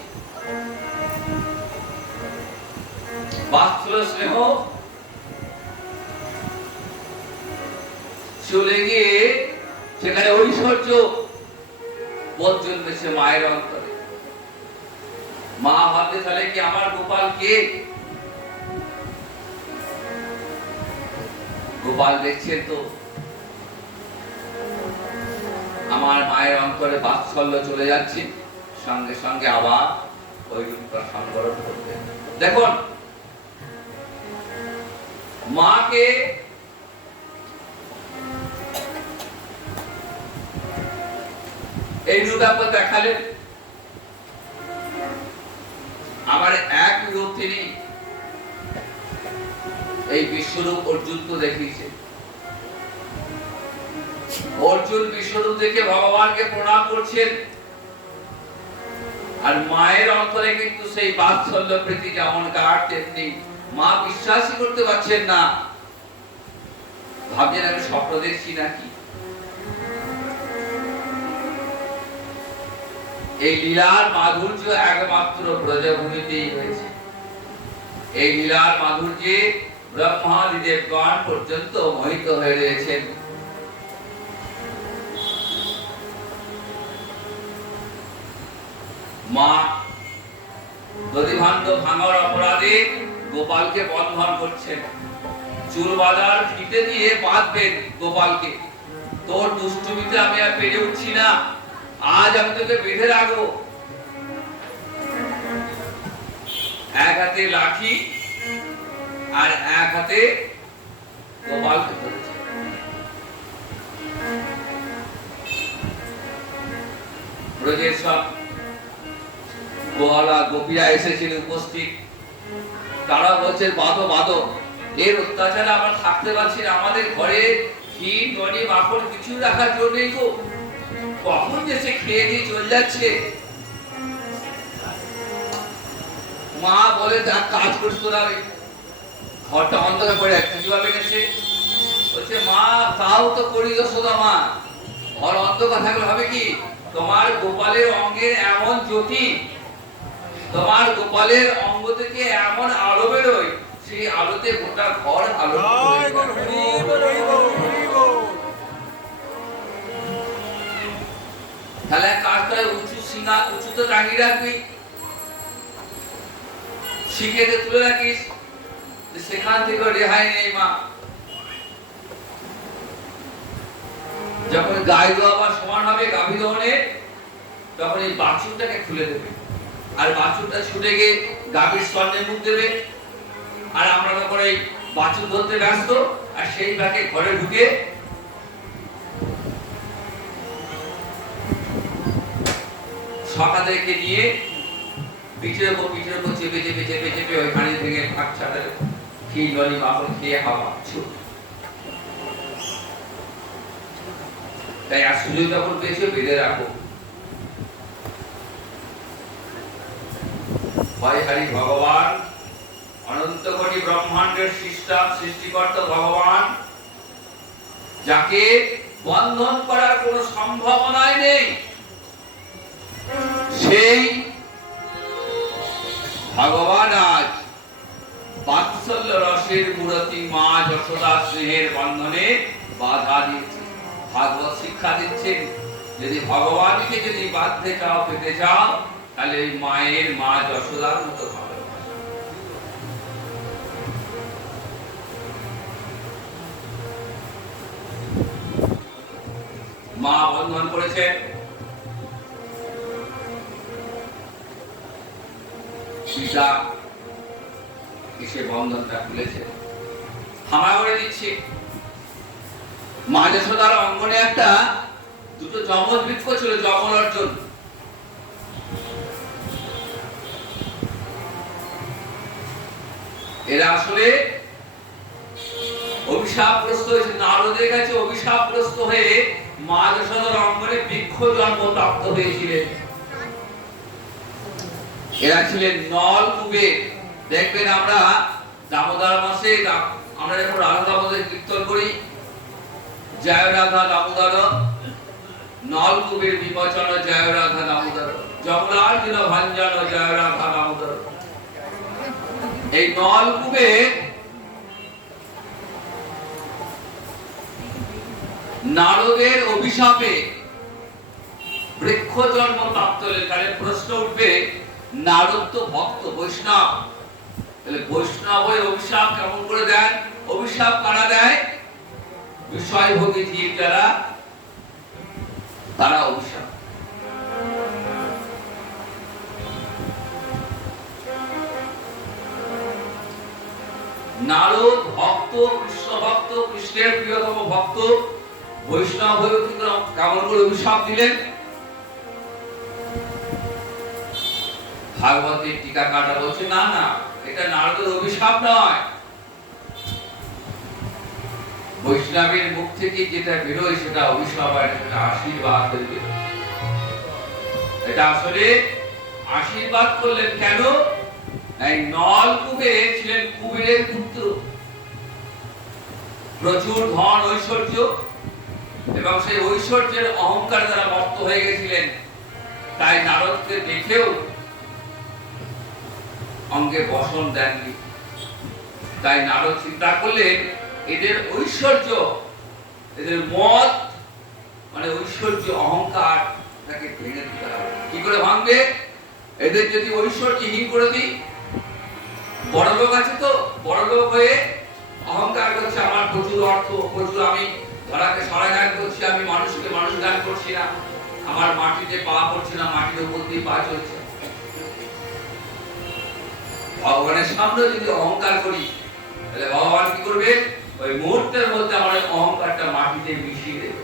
বাৎসল্য স্নেহ চলে গিয়ে সেখানে ঐশ্বর্য বোধ জন্মেছে মায়ের অন্তরে। মা ভাবতে তাহলে কি আমার গোপাল কে? গোপাল দেখছেন তো আমার মায়ের অন্তরে বাৎসল্য চলে যাচ্ছে, সঙ্গে সঙ্গে আবার ওই রূপটা সংবরণ করবে। দেখুন, মাকে এই রূপ একবার দেখালেন। আমার এক রূপ তিনি এই বিশ্বরূপ অর্জুনকে দেখিয়েছে। অর্জুন বিশ্বরূপ দেখে ভগবানকে প্রণাম করছেন, আর মায়ের অন্তরে কিন্তু সেই বাৎসল্য প্রীতি যেমন কার তেমনি। মা বিশ্বাসই করতে পারছেন না, ভাবছেন আমি স্বপ্ন দেখছি নাকি। এই লীলার মাধুর্য একমাত্র ব্রজভূমিতেই হয়েছে। এই লীলার মাধুর্যে ব্রহ্মাদি দেবগণ পর্যন্ত মোহিত হয়ে রয়েছেন। মা দধিভাণ্ড ভাঙার অপরাধে গোপালকে বন্ধন করছেন। চুল বাঁধার ফিতে দিয়ে বাঁধবেন গোপালকে। তোর দুষ্টুমিতে আমি আর পেরে উঠছি না, আজ আমি তোকে বেঁধে রাখবো। এক হাতে লাঠি আর এক হাতে গোপালকে ধরেছে। ব্রজের সব গোয়ালা গোপীরা এসেছিল উপস্থিত। তারা বলছে বাঁধো বাঁধো, এর অত্যাচারে আমরা থাকতে পারছি না, আমাদের ঘরে ঘি ননি মাখন কিছু রাখার জন্য নেই গো, কখন যে সে খেয়ে দিয়ে চলে যাচ্ছে। মা বলে তার কাজ করিস তোরা, ঘরটা অন্ধকার করে কিভাবে গেছে। বলছে মা তাও তো করি যশোদা মা, ঘর অন্ধকার থাকলে হবে কি, তোমার গোপালের অঙ্গের এমন জ্যোতি, তোমার গোপালের অঙ্গ থেকে এমন আলো বেরোয়, সেই আলোতে গোটা ঘর আলো। তাহলে কাজ করে উঁচু সিঙ্গা উঁচুতে টাঙিয়ে রাখবি, শিখেতে তুলে রাখিস, সেখান থেকে রেহাই নেই মা। যখন গায়ে দোয়াবার সমান হবে গাভী দহনে, তখন এই বাছুরটাকে খুলে দেবে, আর বাছুরটা ছুটে গিয়ে গাভীর স্তনে মুখ দেবে, আর আমরা তখন এই বাছুর ধরতে ব্যস্ত, আর সেই বাকে ঘরে ঢুকে সকালেকে নিয়ে পিঠের উপর চেপে চেপে চেপে চেপে ওইখানে থেকে ভাগ ছাড়ে খেয়ে জলি মাখন খেয়ে হাওয়া ছুট। তাই আর সুযোগ যখন পেয়েছে বেঁধে রাখো। হরি ভগবান অনন্ত কোটি ব্রহ্মাণ্ডের সৃষ্টিকর্তা ভগবান, যাকে বন্ধন করার কোনো সম্ভাবনাই নেই, সেই ভগবান আজ বাৎসল্য রসের মূরতি মা যশোদা স্নেহের বন্ধনে বাধা দিচ্ছে, ভাগবত শিক্ষা দিচ্ছেন। যদি ভগবানকে যদি বাঁধতে চাও, পেতে চাও, তাহলে এই মায়ের মা যশোদার মতো ভালো। মা বন্ধন করেছেন, পিতা এসে বন্ধনটা খুলেছে, থামা করে দিচ্ছে। মা যশোদার অঙ্গনে একটা দুটো যমজ বৃক্ষ ছিল, যমন অর্জুন। এরা আসলে অভিশাপগ্রস্ত হয়েছে, নারদের কাছে অভিশাপগ্রস্ত হয়ে মা যশোদার অঙ্গনে বৃক্ষ জন্ম প্রাপ্ত হয়েছিলেন। এরা ছিলেন নল কুবের। দেখবেন আমরা দামোদর মাসে আমরা যখন রাধা দামোদর কীর্তন করি, জয় রাধা দামোদর নল কুবের বিমোচন জয় রাধা দামোদর, যমুনার্জুন ভঞ্জন জয় রাধা দামোদর। এই নল কুবের নারদের অভিশাপে বৃক্ষ জন্ম প্রাপ্ত হলেন। তাহলে প্রশ্ন উঠবে, নারদ তো ভক্ত বৈষ্ণব, তাহলে বৈষ্ণব হয়ে অভিশাপ কেমন করে দেন? অভিশাপ কারা দেয়? বিষয়ভোগী জীব যারা, তারা অভিশাপ। নারদ ভক্ত, কৃষ্ণ ভক্ত, কৃষ্ণের প্রিয়তম ভক্ত, বৈষ্ণব হয়ে কেমন করে অভিশাপ দিলেন? ভাগবতের টিকাকাররা বলছে না না, এটা নারদের অভিশাপ নয়, বৈষ্ণবের মুখ থেকে যেটা বেরোয় সেটা অভিশাপ, আর সেটা আশীর্বাদ। এটা আসলে আশীর্বাদ করলেন কেন? এই নল কুবের ছিলেন কুবেরের পুত্র, প্রচুর ধন ঐশ্বর্য, এবং সেই ঐশ্বর্যের অহংকার দ্বারা মত্ত হয়ে গেছিলেন। তাই নারদকে দেখেও অঙ্গে বসন দেননি। তাই নারদ চিন্তা করলেন এদের ঐশ্বর্য, এদের মত মানে ঐশ্বর্য অহংকার তাকে ভেঙে দিতে হবে। কি করে ভাঙবে? এদের যদি ঐশ্বর্যহীন করে দিই, বড় লোক আছে তো, বড় লোক হয়ে অহংকার করছে, আমার প্রচুর অর্থ, প্রচুর আমি ধরাকে সরাই গান করছি, আমি মানুষকে মানুষ গান করছি না, আমার মাটিতে পা পড়ছে না, মাটির উপর দিয়ে পা চলছে। ভগবানের সামনে যদি অহংকার করি তাহলে ভগবান কি করবে? ওই মুহূর্তের মধ্যে আমার অহংকারটা মাটিতে মিশিয়ে দেবে।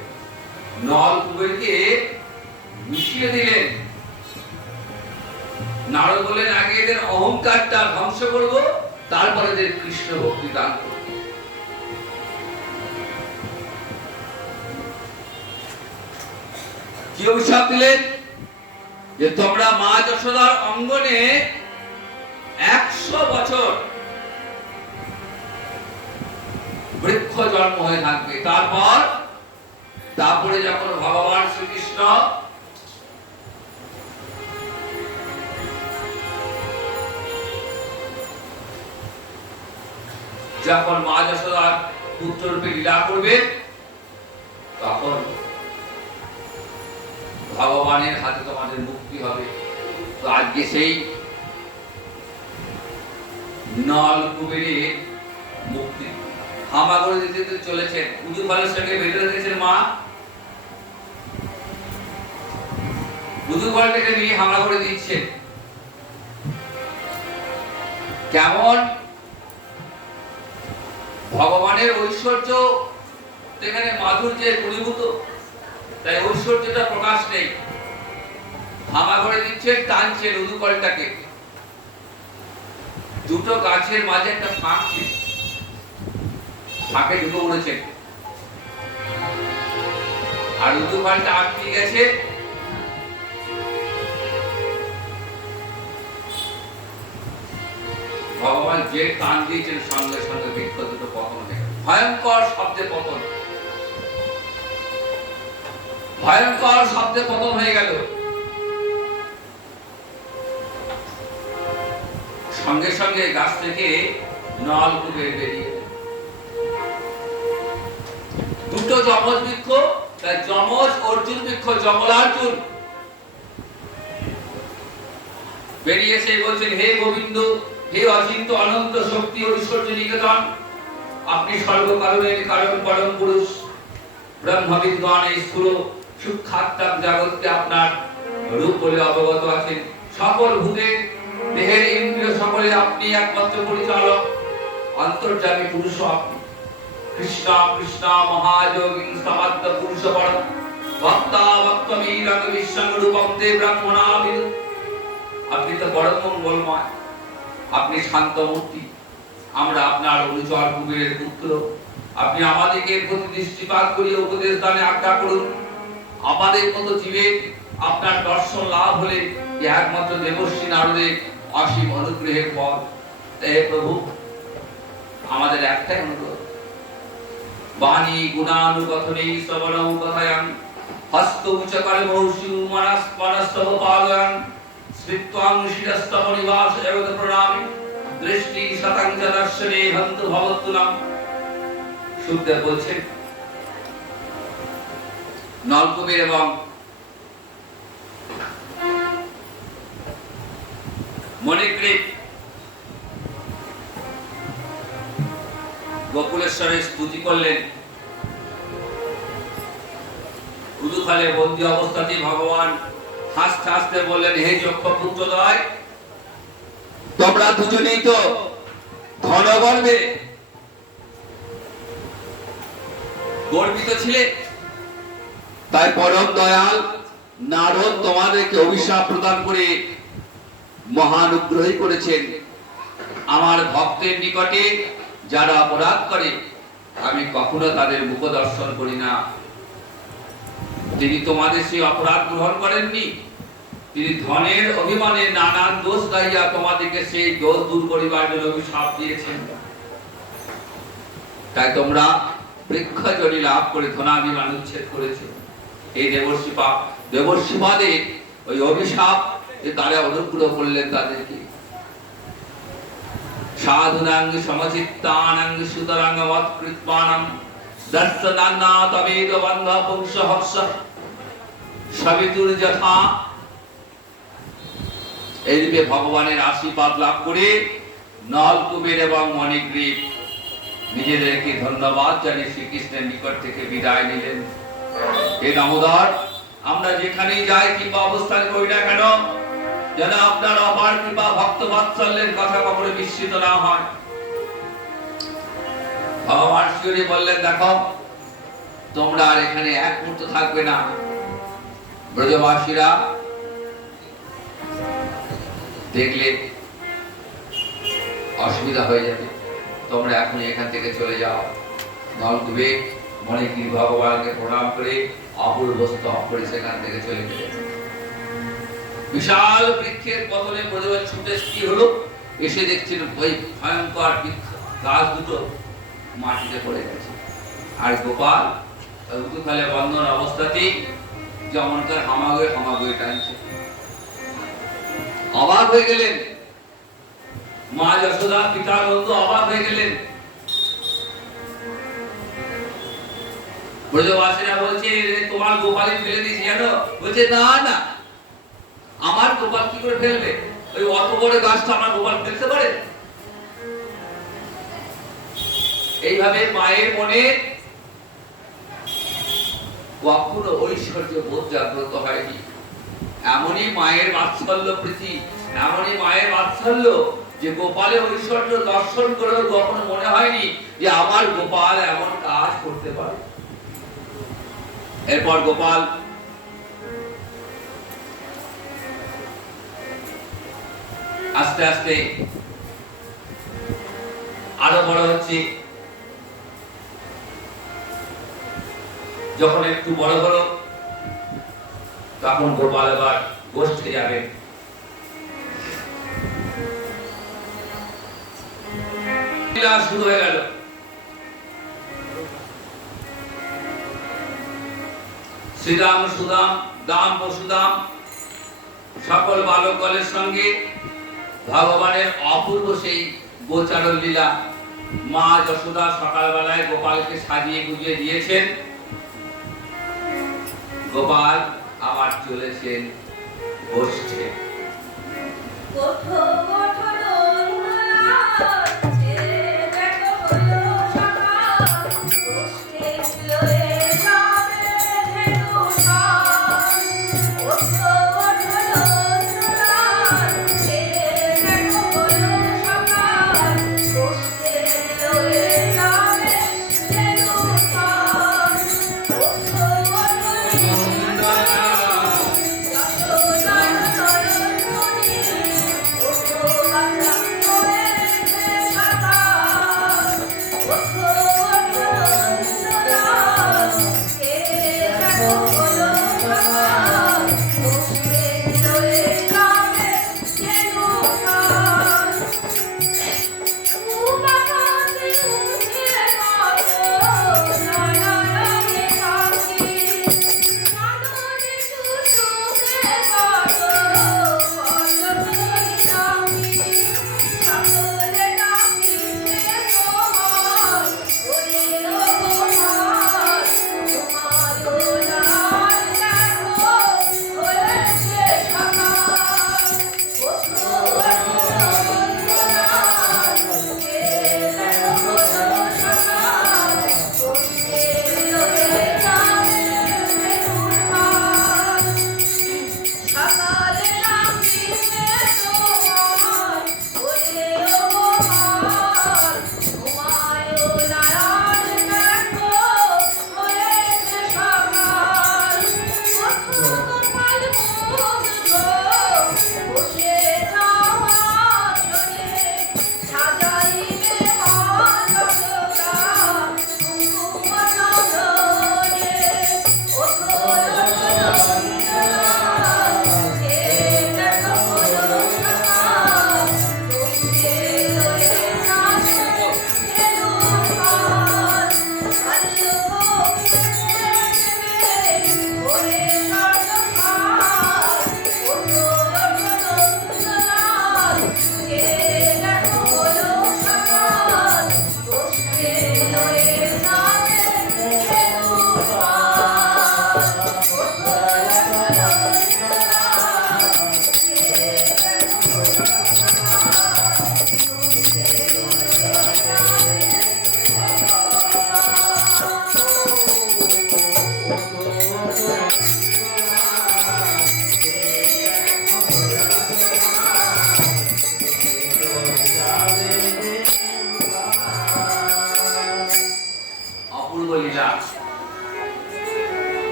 নলকূপেরকে মিশিয়ে দিলেন। নারদ বলেন, আগে এদের অহংকারটা ধ্বংস করব, তারপরে এদের কৃষ্ণ ভক্তি দান করব। কি অভিশাপ দিলেন? যে তোমরা মা যশোদার অঙ্গনে 100 বছর বৃক্ষ জন্ম হয়ে থাকবে। তারপরে যখন ভগবান শ্রীকৃষ্ণ যখন মা যশোদার পুত্ররূপে লীলা করবে, তখন ভগবানের হাতে তোমাদের মুক্তি হবে। তো আজকে সেই নলকূপের মুক্তি হামা করে দিতে চলেছেন। উদুফলের সঙ্গে বেঁধে রেখেছেন মা। উদুফলটাকে নিয়ে হামলা করে দিচ্ছেন। কেমন ভগবানের ঐশ্বর্য সেখানে মাধুর্যে পরিভূত, তাই ঐশ্বর্যটা প্রকাশ নেই। হামা করে দিচ্ছেন, টানছেন উদুফলটাকে। দুটো গাছের মাঝে একটা ফাঁক ছিল, ফাঁকে ঢুকে পড়েছেন, আর উদুফলটা আটকে গেছে। ভগবান যে টান দিয়েছেন, সঙ্গে সঙ্গে বৃক্ষ দুটো পতন হয়ে গেল। ভয়ঙ্কর শব্দে পতন, ভয়ঙ্কর শব্দে পতন হয়ে গেল। সঙ্গে সঙ্গে গাছ থেকে নলকূপে বেরিয়ে দুটো যমজ বৃক্ষ, যমজ অর্জুন বৃক্ষ, যমলার্জুন বেরিয়ে এসে বলছেন, হে গোবিন্দ, হে অচিন্ত অনন্ত শক্তি ঐশ্বর্য নিকেতন, আপনি সর্বকারণের কারণ পরম পুরুষ, ব্রহ্মবিদ্বান এই স্থূল সূক্ষ্মাত্মক জগৎকে আপনার রূপ বলে অবগত আছেন। সকল ভূতের দেহের ইন্দ্রিয় সকলে আপনি একমাত্র পরিচালক, অন্তর্যামী পুরুষ আপনি। কৃষ্ণ কৃষ্ণ মহাযোগী সমাদ্য পুরুষ বড় ভক্তা ভক্তমীরঙ্গ বিশ্বঙ্গ রূপম তে ব্রহ্মণাবিদু। আপনি তো বড় মঙ্গলময়, আপনি শান্তমূর্তি, আমরা আপনার অনুচর কুবেরের পুত্র। আপনি আমাদেরকে প্রতি দৃষ্টিপাত করিয়ে উপদেশ দানে আজ্ঞা করুন। আমাদের মতো জীবের আপনার দর্শন লাভ হলে একমাত্র দেবর্ষী নারদের অসীম অনুগ্রহের পর। হে প্রভু, আমাদের একটাই অনুরোধ, বাণী গুণানুকথনে শ্রবণং কথায়াং হস্ত উচ্চকরে মহর্ষি মনস্তব পালয়াং স্মৃত্বাং শিরস্তব নিবাস জগৎ প্রণামি দৃষ্টি শতাং চ দর্শনে হন্ত ভবতুলাম। সুখদেব বলছেন, নলকূপের এবং মণিগ্রীব গোকুলেশ্বরের স্তুতি করলেন। উদুফলে বন্দী অবস্থাতেই ভগবান হাসতে হাসতে বললেন, হে যক্ষ পুত্রদ্বয়, তোমরা দুজনেই তো ধনগর্বে গর্বিত ছিলে, তাই পরম দয়াল নারদ তোমাদেরকে অভিশাপ প্রদান করে মহানুগ্রহী করেছেন। আমার ভক্তের নিকটে যারা অপরাধ করে, আমি কখনো তাদের মুখ দর্শন করি না। তিনি তোমাদের সেই অপরাধ গ্রহণ করেননি, তিনি ধনের অভিমানে নানান দোষ গাইয়া তোমাদেরকে সেই দোষ দূর করিবার জন্য অভিশাপ দিয়েছেন। তাই তোমরা বৃক্ষজনি লাভ করে ধনাভিমান উচ্ছেদ করেছো। এই দেবর্ষিপাদের ওই অভিশাপ তারা অনুগ্রহ করলেন তাদেরকে। সাধুনাং সমচিত্তানাং সুতরাং মৎকৃত্বানাং দর্শনান্না তবেদ বন্ধ পুংস হর্ষ সবিতুর যথা। এইরূপে ভগবানের আশীর্বাদ লাভ করে নলকূপের এবং মণিগ্রীব নিজেদেরকে ধন্যবাদ জানিয়ে শ্রীকৃষ্ণের নিকট থেকে বিদায় নিলেন। হে দামোদর, আমরা যেখানেই যাই কিংবা অবস্থান করি না কেন, যেন আপনার অপার কৃপা ভক্ত বাৎসল্যের কথা কখনো বিস্মিত না হয়। ভগবান শ্রী বললেন, দেখো তোমরা আর এখানে এক মুহূর্ত থাকবে না। ব্রজবাসীরা দেখলে অসুবিধা হয়ে যাবে, তোমরা এখনই এখান থেকে চলে যাও। নলকুবে মণিগিরি ভগবানকে প্রণাম করে অপূর্ব স্তব করে সেখান থেকে চলে গেলেন। বিশাল বৃক্ষের পতনে ব্রজবাসী ছুটে কি হলো, এসে দেখছেন ওই ভয়ঙ্কর বৃক্ষ গাছ দুটো মাটিতে পড়ে গেছে। আর গোপাল উতুখালে বন্ধন অবস্থাতেই যেমনকার হামাগুড়ি টানছে। অবাক হয়ে গেলেন মা যশোদা, পিতা নন্দ অবাক হয়ে গেলেন। ব্রজবাসীরা বলছে, তোমার গোপালই ফেলে দিয়েছি জানো? বলছে, না না, আমার গোপাল কি করে ফেলবে? ওই অত বড় গাছটা আমার গোপাল ফেলতে পারে? এইভাবে মায়ের মনে কখনো ঐশ্বর্য বোধ জাগ্রত হয়নি। এমনই মায়ের বাৎসল্য প্রীতি, এমনই মায়ের বাৎসল্য যে গোপালে ঐশ্বর্য দর্শন করেও কখনো মনে হয়নি যে আমার গোপাল এমন কাজ করতে পারে। এরপর গোপাল আস্তে আস্তে আরো বড় হচ্ছে। যখন একটু বড় হলো তখন গোপাল আবার গোষ্ঠে যাবে। শুরু হয়ে গেল। শ্রীরাম সুদাম দাম বসুদাম সকল বালকগণের সঙ্গে ভগবানের অপূর্ব সেই গোচারণ লীলা। মা যশোদা সকালবেলায় গোপালকে সাজিয়ে গুজিয়ে দিয়েছেন। গোপাল আবার চলেছেন গোষ্ঠে।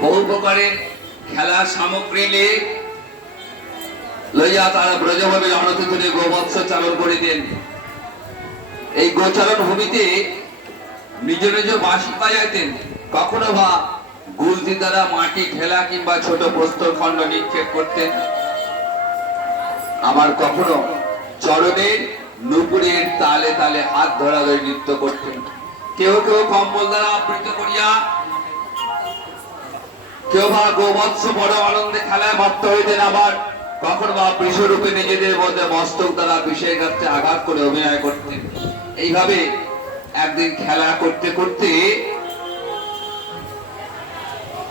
বহু প্রকারের খেলার সামগ্রী লইয়া তারা ব্রজভাবে অনতিদূরে গোবৎস চালন করিতেন। এই গোচারণ ভূমিতে নিজ নিজ বাঁশি বাজাইতেন, কখনো বা গুলতি দ্বারা মাটি ঢেলা কিংবা ছোট প্রস্তর খণ্ড নিক্ষেপ করতেন, আবার কখনো চরণের নুপুরের তালে তালে হাত ধরাধরি নৃত্য করতেন। কেউ কেউ কম্বল দ্বারা আবৃত করিয়া, কেউ বা গোবৎস বড় আনন্দে খেলায় মত্ত হইতেন, আবার কখনো বা বৃষরূপে নিজেদের মধ্যে মস্তক দ্বারা বিষের গাছে আঘাত করে অভিনয় করতেন। এইভাবে একদিন খেলা করতে করতে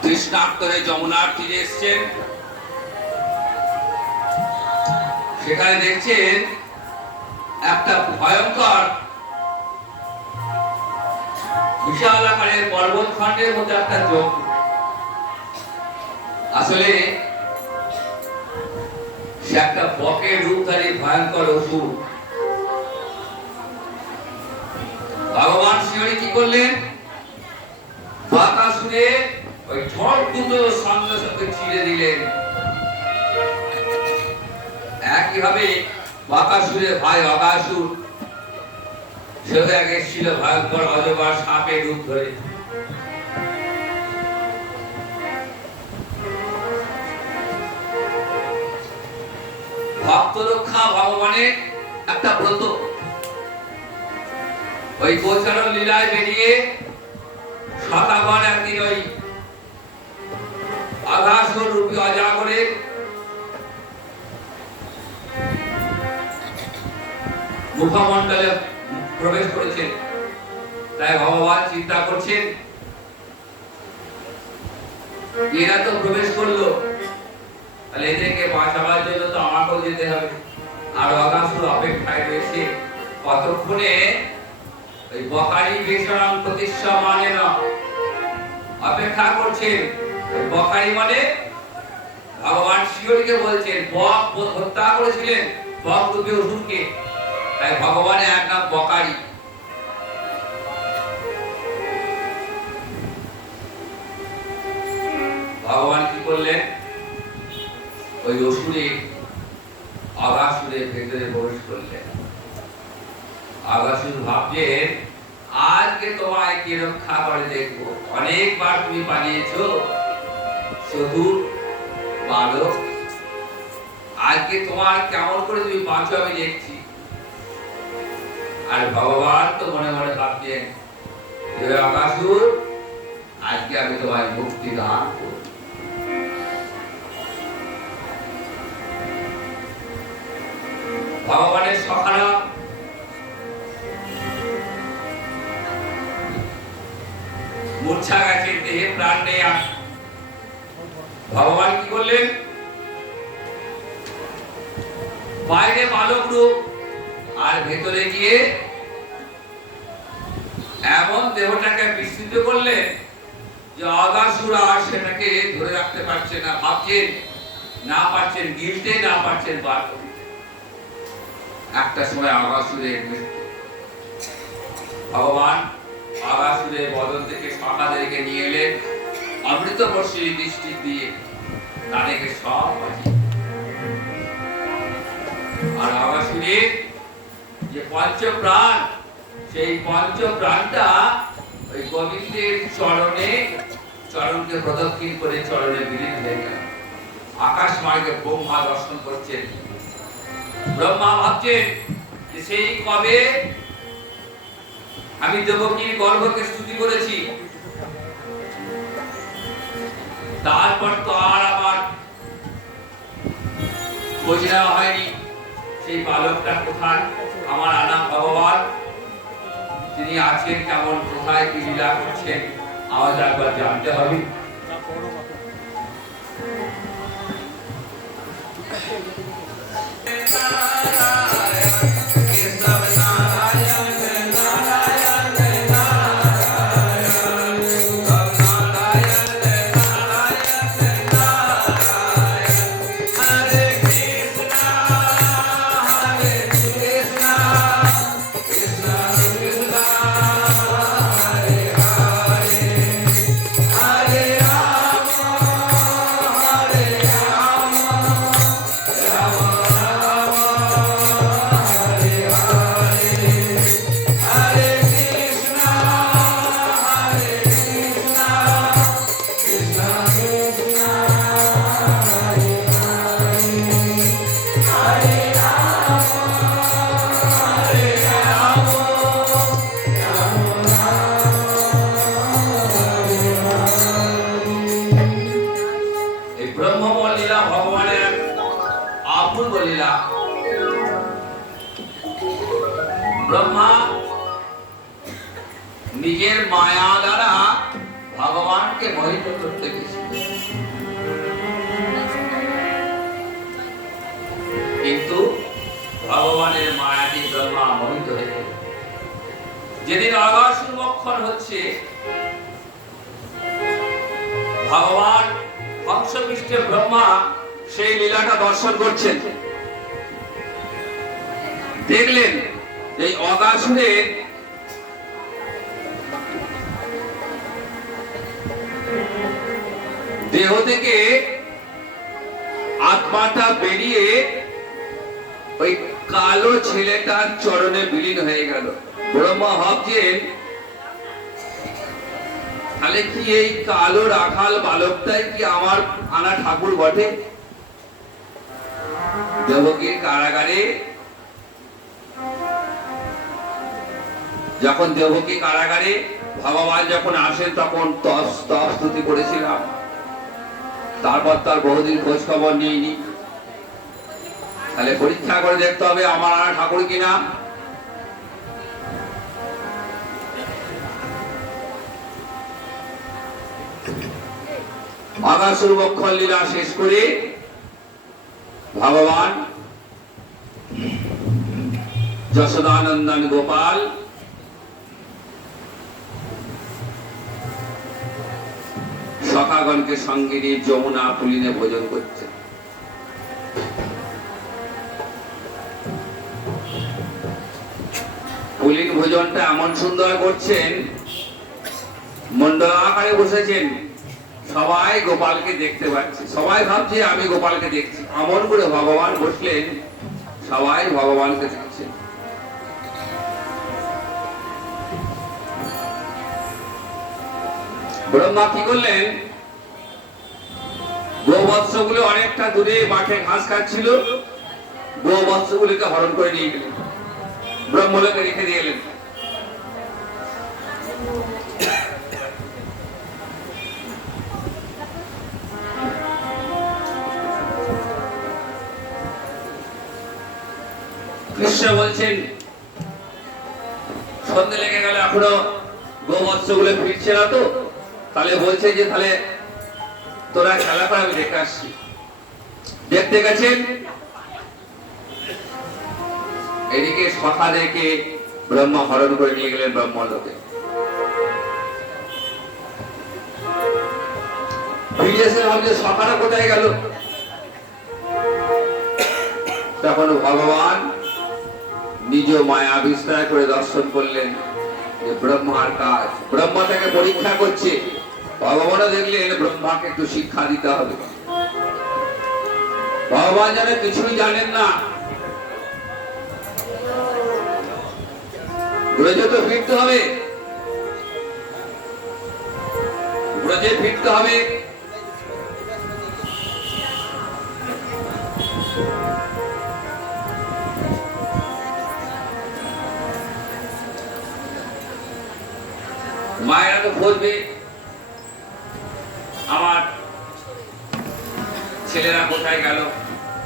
তৃষ্ণার্ত হয়ে যমুনার তীরে এসছেন। সেখানে দেখছেন একটা ভয়ঙ্কর বিশাল আকারের পর্বত খণ্ডের মধ্যে একটা চোখ। আসলে সে একটা বকের রূপধারী ভয়ঙ্কর অসুর। ভগবান শ্রীহরি কি করলেন? বাকাসুরে ওই ঠোঁট দুটো সঙ্গে সঙ্গে ছিঁড়ে দিলেন। একইভাবে বাকাসুরের ভাই অগাসুর সে এক এসেছিল ভয়ঙ্কর অজগর সাপের রূপ ধরে। ভক্ত রক্ষা ভগবানের একটা ব্রত। ওই গোচারণ লীলায় বেরিয়ে শতাগণ একদিন ওই আঘাসুর রূপী অজাগরের মুখমণ্ডলে প্রবেশ করেছেন। তাই ভগবান চিন্তা করছেন, এরা তো প্রবেশ করলো, তাহলে এদেরকে বাঁচাবার জন্য তো আমাকেও যেতে হবে। আর অগাসুর অপেক্ষায় রয়েছে কতক্ষণে ওই বকারি বেশরম প্রতিষ্ঠা মানে না অপেক্ষা করছেন। বকারি মানে ভগবান শিবকে বলছেন, বক হত্যা করেছিলেন বক রূপী অসুরকে, তাই ভগবানের এক নাম বকারি। ভগবান কি করলেন? ওই অসুরে আগাসুরের ভেতরে প্রবেশ করলেন। আগাসুর ভাবছেন, আজকে তোমায় কে রক্ষা করে দেখবো। অনেকবার তুমি পালিয়েছো চতুর বালক, আজকে তোমার কেমন করে তুমি বাঁচো আমি দেখছি। আর ভগবান তো মনে মনে ভাবছেন, আগাসুর আজকে আমি তোমায় মুক্তি দান করব। ভগবানের সখারা মূর্ছা গেছে, দেহে প্রাণ নেই। ভগবান কি করলেন? বাইরে বালক রূপ আর ভেতরে গিয়ে এমন দেহটাকে বিস্তৃত করলেন যে অগাসুরা সেটাকে ধরে রাখতে পারছে না, ভাবছেন না পারছেন, গিলতে না পারছেন বার করতে। একটা সময় অগাসুরের মৃত্যু। ভগবান অগাসুরের বদন থেকে সখাদেরকে নিয়ে এলেন, অমৃত বর্ষী দৃষ্টি দিয়ে তাদেরকে সব বাঁচিয়ে। আর অগাসুরের যে পঞ্চ প্রাণ, সেই পঞ্চ প্রাণটা ওই গোবিন্দের চরণে, চরণকে প্রদক্ষিণ করে চরণে বিলীন হয়ে গেল। আকাশ মার্গে ব্রহ্মা দর্শন করছেন। ব্রহ্মা ভাবছেন যে সেই কবে আমি দেবকীর গর্ভকে স্তুতি করেছি, তারপর তো আর আমার খোঁজ নেওয়া হয়নি। সেই বালকটা কোথায়? আমার আনা ভগবান তিনি আছেন কেমন, কোথায় কি লীলা করছেন, আমাদের একবার জানতে হবে। নিজের মায়া দ্বারা ভগবানকে মোহিত করতে গেছিল, কিন্তু ভগবানের মায়াতে ব্রহ্মা মোহিত হয়ে গেল। যেদিন অগাসুর মক্ষণ হচ্ছে, ভগবান হংসপৃষ্ঠে ব্রহ্মা সেই লীলাটা দর্শন করছেন। দেখলেন এই অগাসুরের দেহ থেকে আত্মাটা বেরিয়ে ওই কালো ছেলেটার চরণে বিলীন হয়ে গেল। ব্রহ্মা ভাবছেন, তাহলে কি এই কালো রাখাল বালকটাই কি আমার আনা ঠাকুর বটে? দেবকীর কারাগারে যখন দেবকী কারাগারে ভগবান যখন আসেন, তখন তপ স্তুতি করেছিলাম, তারপর তার বহুদিন খোঁজ খবর নিইনি। তাহলে পরীক্ষা করে দেখতে হবে আমার আনা ঠাকুর কিনা। অগাসুর মক্ষণ লীলা শেষ করে ভগবান যশোদানন্দন গোপাল সখাগণকে সঙ্গে নিয়ে যমুনা পুলিনে ভোজন করছে। পুলিন ভোজনটা এমন সুন্দর করছেন, মন্ডল আকারে বসেছেন, সবাই গোপালকে দেখতে পাচ্ছে, সবাই ভাবছে আমি গোপালকে দেখছি। এমন করে ভগবান বসলেন, সবাই ভগবানকে দেখছেন। ব্রহ্মা কি করলেন, গোবৎসগুলো অনেকটা দূরে মাঠে ঘাস খাচ্ছিল, গোবৎসগুলিকে হরণ করে নিয়ে গেলেন, ব্রহ্মলোকে রেখে দিয়ে গেলেন। কৃষ্ণ বলছেন, সন্ধ্যে লেগে গেল, এখনো গোবৎসগুলো ফিরছে না তো, তাহলে বলছে যে তাহলে তোরা খেলা করে, আমি দেখে আসছি। দেখতে গেছেন, এদিকে সখাদেরকে ব্রহ্মা হরণ করে নিয়ে গেলেন ব্রহ্মলোকে। ভাবছে সখারা কোথায় গেল? তখন ভগবান নিজ মায়া বিস্তার করে দর্শন করলেন যে ব্রহ্মার কাজ। ব্রহ্মা তাকে পরীক্ষা করছে, ভগবানও দেখলেন ব্রহ্মাকে একটু শিক্ষা দিতে হবে। ভগবান যেন কিছুই জানেন না, ব্রজে তো ফিরতে হবে, ব্রজে ফিরতে হবে। মায়েরা তো বলবে আমার ছেলেরা কোথায় গেল।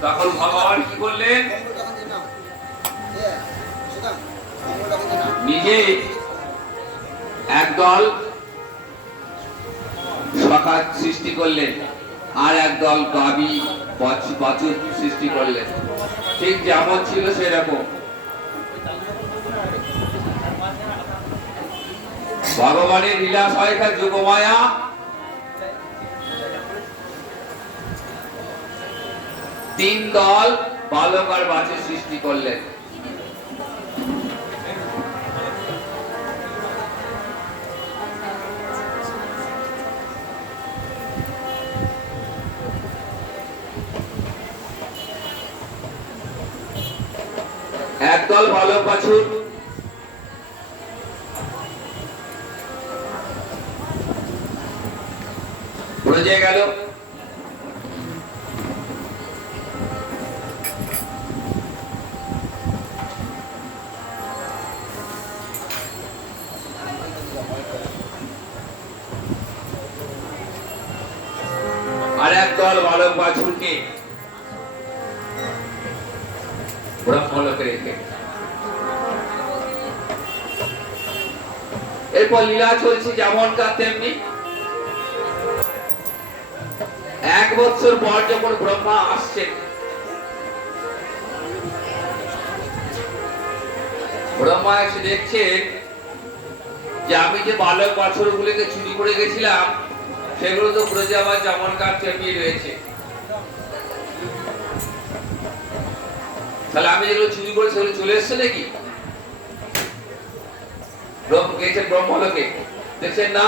তখন ভগবান কি করলেন, নিজে একদল সখা সৃষ্টি করলেন, আর একদল গাবি বাছুর সৃষ্টি করলেন, ঠিক যেমন ছিল সেরকম। ভগবানের লীলা সহায়িকা যোগমায়া তিন দল বালক আর বাছুর সৃষ্টি করলেন। একদল বালক বাছুর ব্রজে গেল, আর একদল বালক বাছুরকে ব্রহ্মলোকে রেখে এরপর লীলা চলছে যেমনকার তেমনি। 1 বছর পর যখন ব্রহ্মা আসছেন, ব্রহ্মা এসে দেখছেন যে আমি যে বালক বাছুরগুলোকে চুরি করে গেছিলাম সেগুলো তো ব্রজে আবার যেমনকার তেমনি রয়েছে। তাহলে আমি যেগুলো চুরি করে সেগুলো চলে এসছে নাকি? গেছেন ব্রহ্মলোকে, দেখছেন না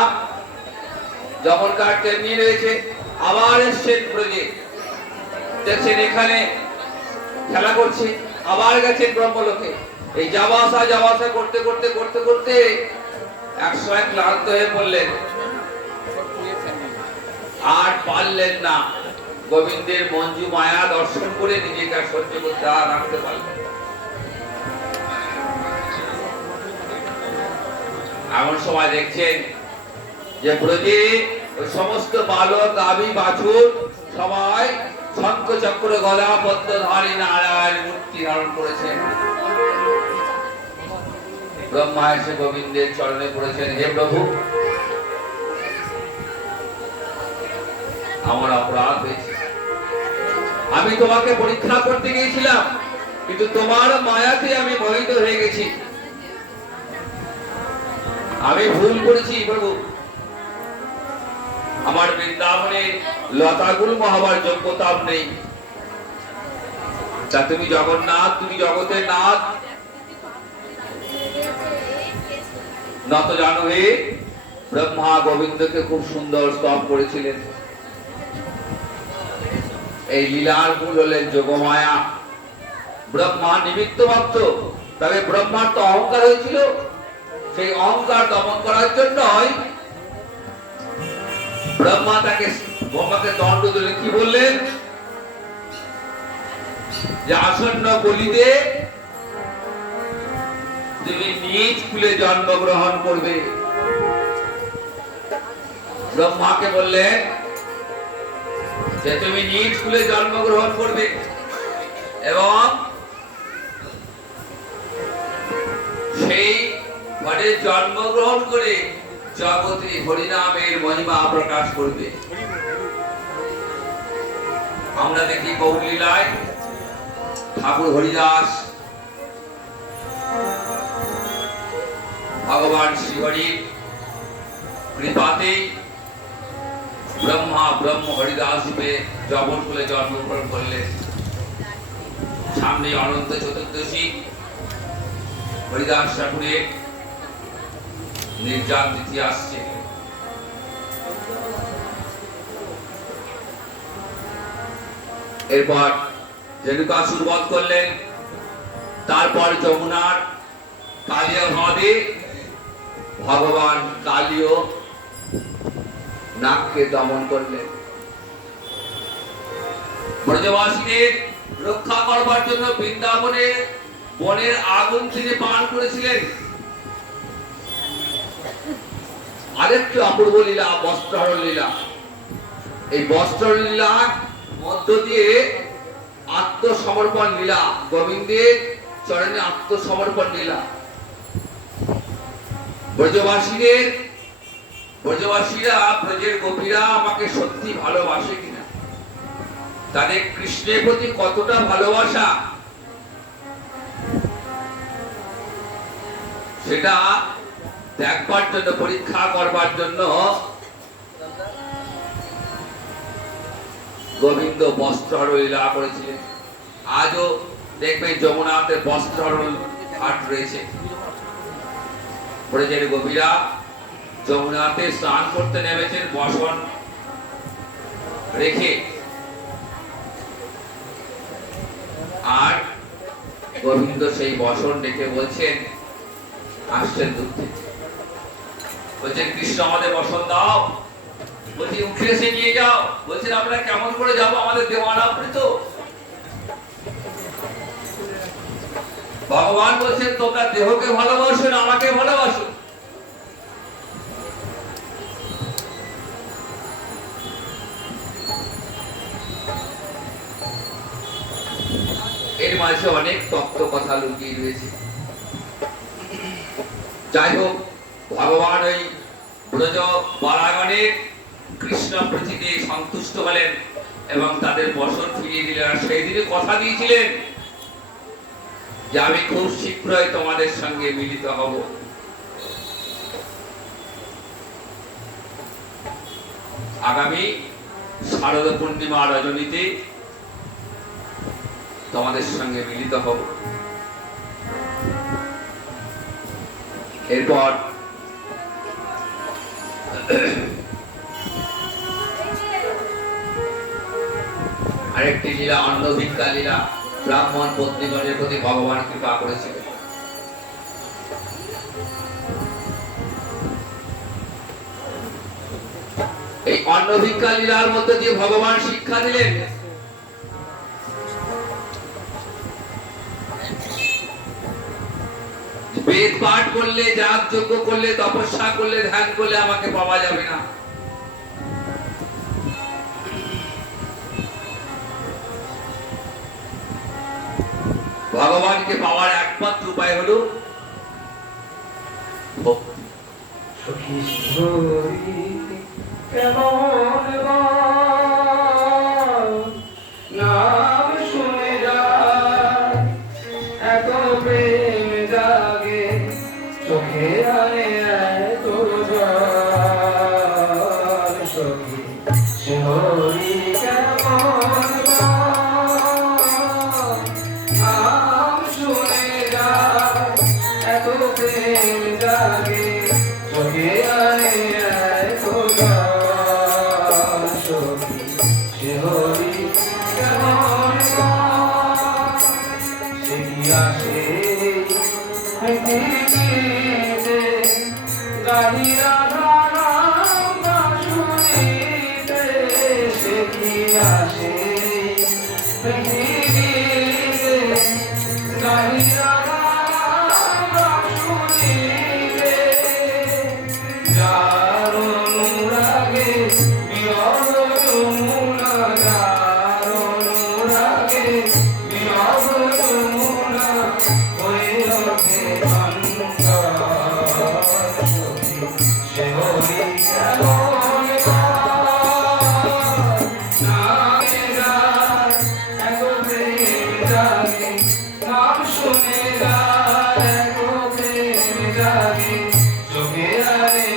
যেমনকার তেমনি রয়েছে। আবার এসছেন ব্রজে, দেখছেন এখানে খেলা করছে। আবার গেছেন ব্রহ্মলোকে। এই যাওয়া আসা করতে করতে করতে করতে একসময় ক্লান্ত হয়ে পড়লেন, আর পারলেন না গোবিন্দের মঞ্জু মায়া দর্শন করে নিজেকে সহ্য করতে আর রাখতে পারলেন। এমন সময় দেখছেন যে ব্রজে ওই সমস্ত বালক গাভী বাছুর সবাই শঙ্খ চক্র গদা পদ্মধারী নারায়ণ মূর্তি ধারণ করেছেন। ব্রহ্মা এসে গোবিন্দের চরণে পড়েছেন, হে প্রভু, আমার অপরাধ হয়েছে। আমি তোমাকে পরীক্ষা করতে গিয়েছিলাম, কিন্তু তোমার মায়াতে আমি মোহিত হয়ে গেছি। আমি ভুল করেছি প্রভু। আমার বৃন্দাবনে লতাগুলো হবার যোগ্যতা নেই। তা তুমি জগন্নাথ, তুমি জগতের নাথ, নত জানো হে। ব্রহ্মা গোবিন্দকে খুব সুন্দর স্তব করেছিলেন। এই লীলার মূল হলেন যোগমায়া। ব্রহ্মা নিমিত্ত মাত্র, তবে ব্রহ্মার তো অহংকার হয়েছিল। সেই অহংকার দমন করার জন্যই ব্রহ্মাকে দণ্ড দিলেন। কি বললেন? যে আসন্ন কলিতে তুমি নিজ কুলে জন্মগ্রহণ করবে। ব্রহ্মাকে বললেন যে তুমি নিজ কুলে জন্মগ্রহণ করবে এবং সেই ঘরে জন্মগ্রহণ করে জগতে হরিনামের মহিমা প্রকাশ করবে। আমরা দেখি গৌর লীলায় ঠাকুর হরিদাস ভগবান শ্রীহরির কৃপাতে ব্রহ্ম হরিদাস রূপে জগৎকুলে জন্মগ্রহণ করলেন। সামনে অনন্ত চতুর্দশী, হরিদাস ঠাকুরের নির্যাত তিথি আসছে। এরপর রেণুকাসুর বধ করলেন। তারপর যমুনার কালিয়া হ্রদে ভগবান কালীয় নাগকে দমন করলেন। ব্রজবাসীদের রক্ষা করবার জন্য বৃন্দাবনের বনের আগুন তিনি পান করেছিলেন। আরেকটি অপূর্ব লীলা বস্ত্রহরণ লীলা। এই বস্ত্রহরণ লীলার মধ্য দিয়ে আত্মসমর্পণ লীলা, গোবিন্দের চরণে আত্মসমর্পণ লীলা। ব্রজবাসীরা ব্রজের গোপীরা আমাকে সত্যি ভালোবাসে কিনা, তাদের কৃষ্ণের প্রতি কতটা ভালোবাসা, সেটা দেখবার জন্য, পরীক্ষা করবার জন্য গোবিন্দ বস্ত্রহরণ লীলা করেছিলেন। আজও দেখবেন যমুনাতে বস্ত্রহরণ ঘাট রয়েছে। ব্রজের গোপীরা যমুনাতে স্নান করতে নেমেছেন বসন রেখে, আর গোবিন্দ সেই বসন রেখে বলছেন, আসছেন দূর থেকে, বলছেন কৃষ্ণ আমাদের বসন দাও। বলছি উঠে এসে নিয়ে যাও। বলছেন আমরা কেমন করে যাবো, আমাদের দেওয়ানাবৃত। ভগবান বলছেন তোমরা দেহকে ভালোবাসো না আমাকে ভালোবাসো। এর মাঝে অনেক তত্ত্ব কথা লুকিয়ে রয়েছে। যাই হোক, ভগবান ওই ব্রজ বালাগণের কৃষ্ণ প্রীতিতে সন্তুষ্ট হলেন এবং তাদের বসন ফিরিয়ে দিলেন। আর সেই দিনে কথা দিয়েছিলেন যে আমি খুব শীঘ্রই তোমাদের সঙ্গে মিলিত হব। আগামী শারদ পূর্ণিমা রজনীতে তোমাদের সঙ্গে মিলিত হব। এরপর আরেকটি লীলা, অন্নভিক্ষা লীলা। ব্রাহ্মণ পত্নীগণের প্রতি ভগবান কৃপা করেছিলেন। এই অন্নভিক্ষা লীলার মধ্যে দিয়ে ভগবান শিক্ষা দিলেন বেদ পাঠ করলে, যাগ যজ্ঞ করলে, তপস্যা করলে, ধ্যান করলে আমাকে পাওয়া যাবে না। ভগবানকে পাওয়ার একমাত্র উপায় হলো ভক্তি। সখী সুন্দরী কেমন নাম শুনে যায়, এত প্রেম জাগে চোখে আনে এত জল। সখী সুন্দরী কেমন নাম শুনে যায়, এত প্রেম জাগে চোখে আনে এত জল। সখী শিহরি কেমন সে কি আসে পৃথিবীতে গাহি রাধা নাম শুনিতে। সে কি আসে পৃথিবীতে গাহি রাধা নাম শুনিতে। যার অনুরাগে বিরহ যমুনা, যার অনুরাগে বিরহ যমুনা হয়ে ওঠে অন্তর। সে হরি কেমন নামে যায়, এত প্রেম জাগে নাম শুনে যায়, এত প্রেম জাগে চোখে আনে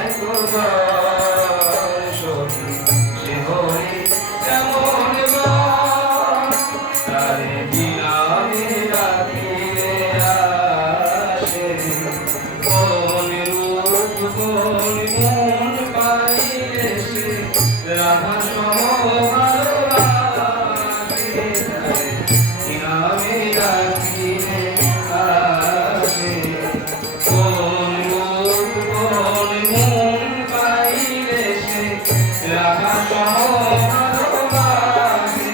এত জল। সখী সে হরি কেমন তারে বিনামে রাখিলে আসে। কোন রূপ কোন গুণ পাইলে সে রাধা সম ভালোবাসে। তারে বিনামে রাখিলে আসে। কোন রূপ কোন গুণ পাইলে সে রাধা সম ভালোবাসে।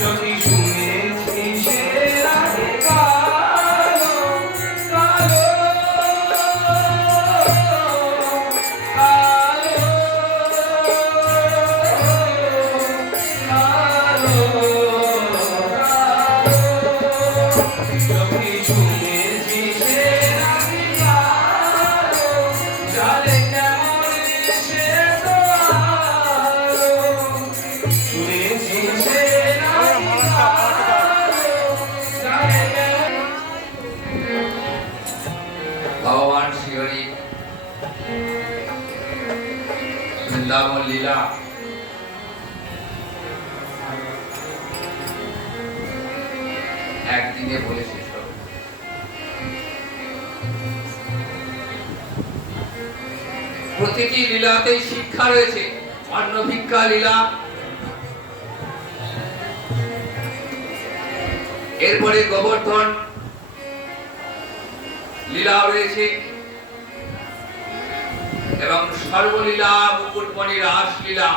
সখী শুনেছি সে রাধে কালো কালো কালো কালো কালো। সখী শুনেছি সে রাধে কালো, জালে কেমন সে তো আলো। শুনেছি সে রাধে কালো, জালে কেমন। ভগবান শ্রীহরি বৃন্দাবন লীলা একদিনে বলে শেষ হবে। প্রতিটি লীলাতেই শিক্ষা রয়েছে। অন্নভিক্ষা লীলা, এরপরে গোবর্ধন লীলা রয়েছে এবং সর্বলীলা, মুকুটমণি রাস লীলা।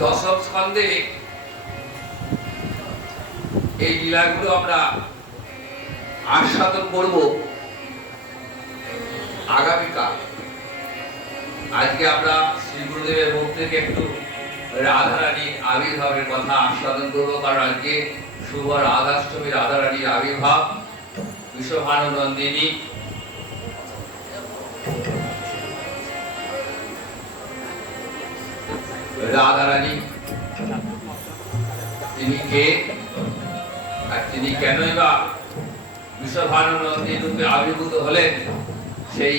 দশম স্কন্ধে এই লীলাগুলো আমরা আস্বাদন করব আগামীকাল। আজকে আমরা শ্রী গুরুদেবের মুখ থেকে একটু রাধারানীর আবির্ভাবের কথা আস্বাদন করবো, কারণ আজকে শুভ রাধাষ্টমী রাধারানীর আবির্ভাব, বিষভানু নন্দিনী। রাধারানী তিনি কে, আর তিনি কেনই বা বিষভানু নন্দিনী রূপে আবির্ভূত হলেন, সেই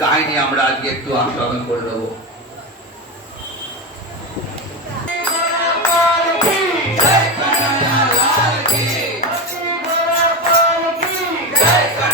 কাহিনী আমরা আজকে একটু আস্বাদন করে দেবো। জয়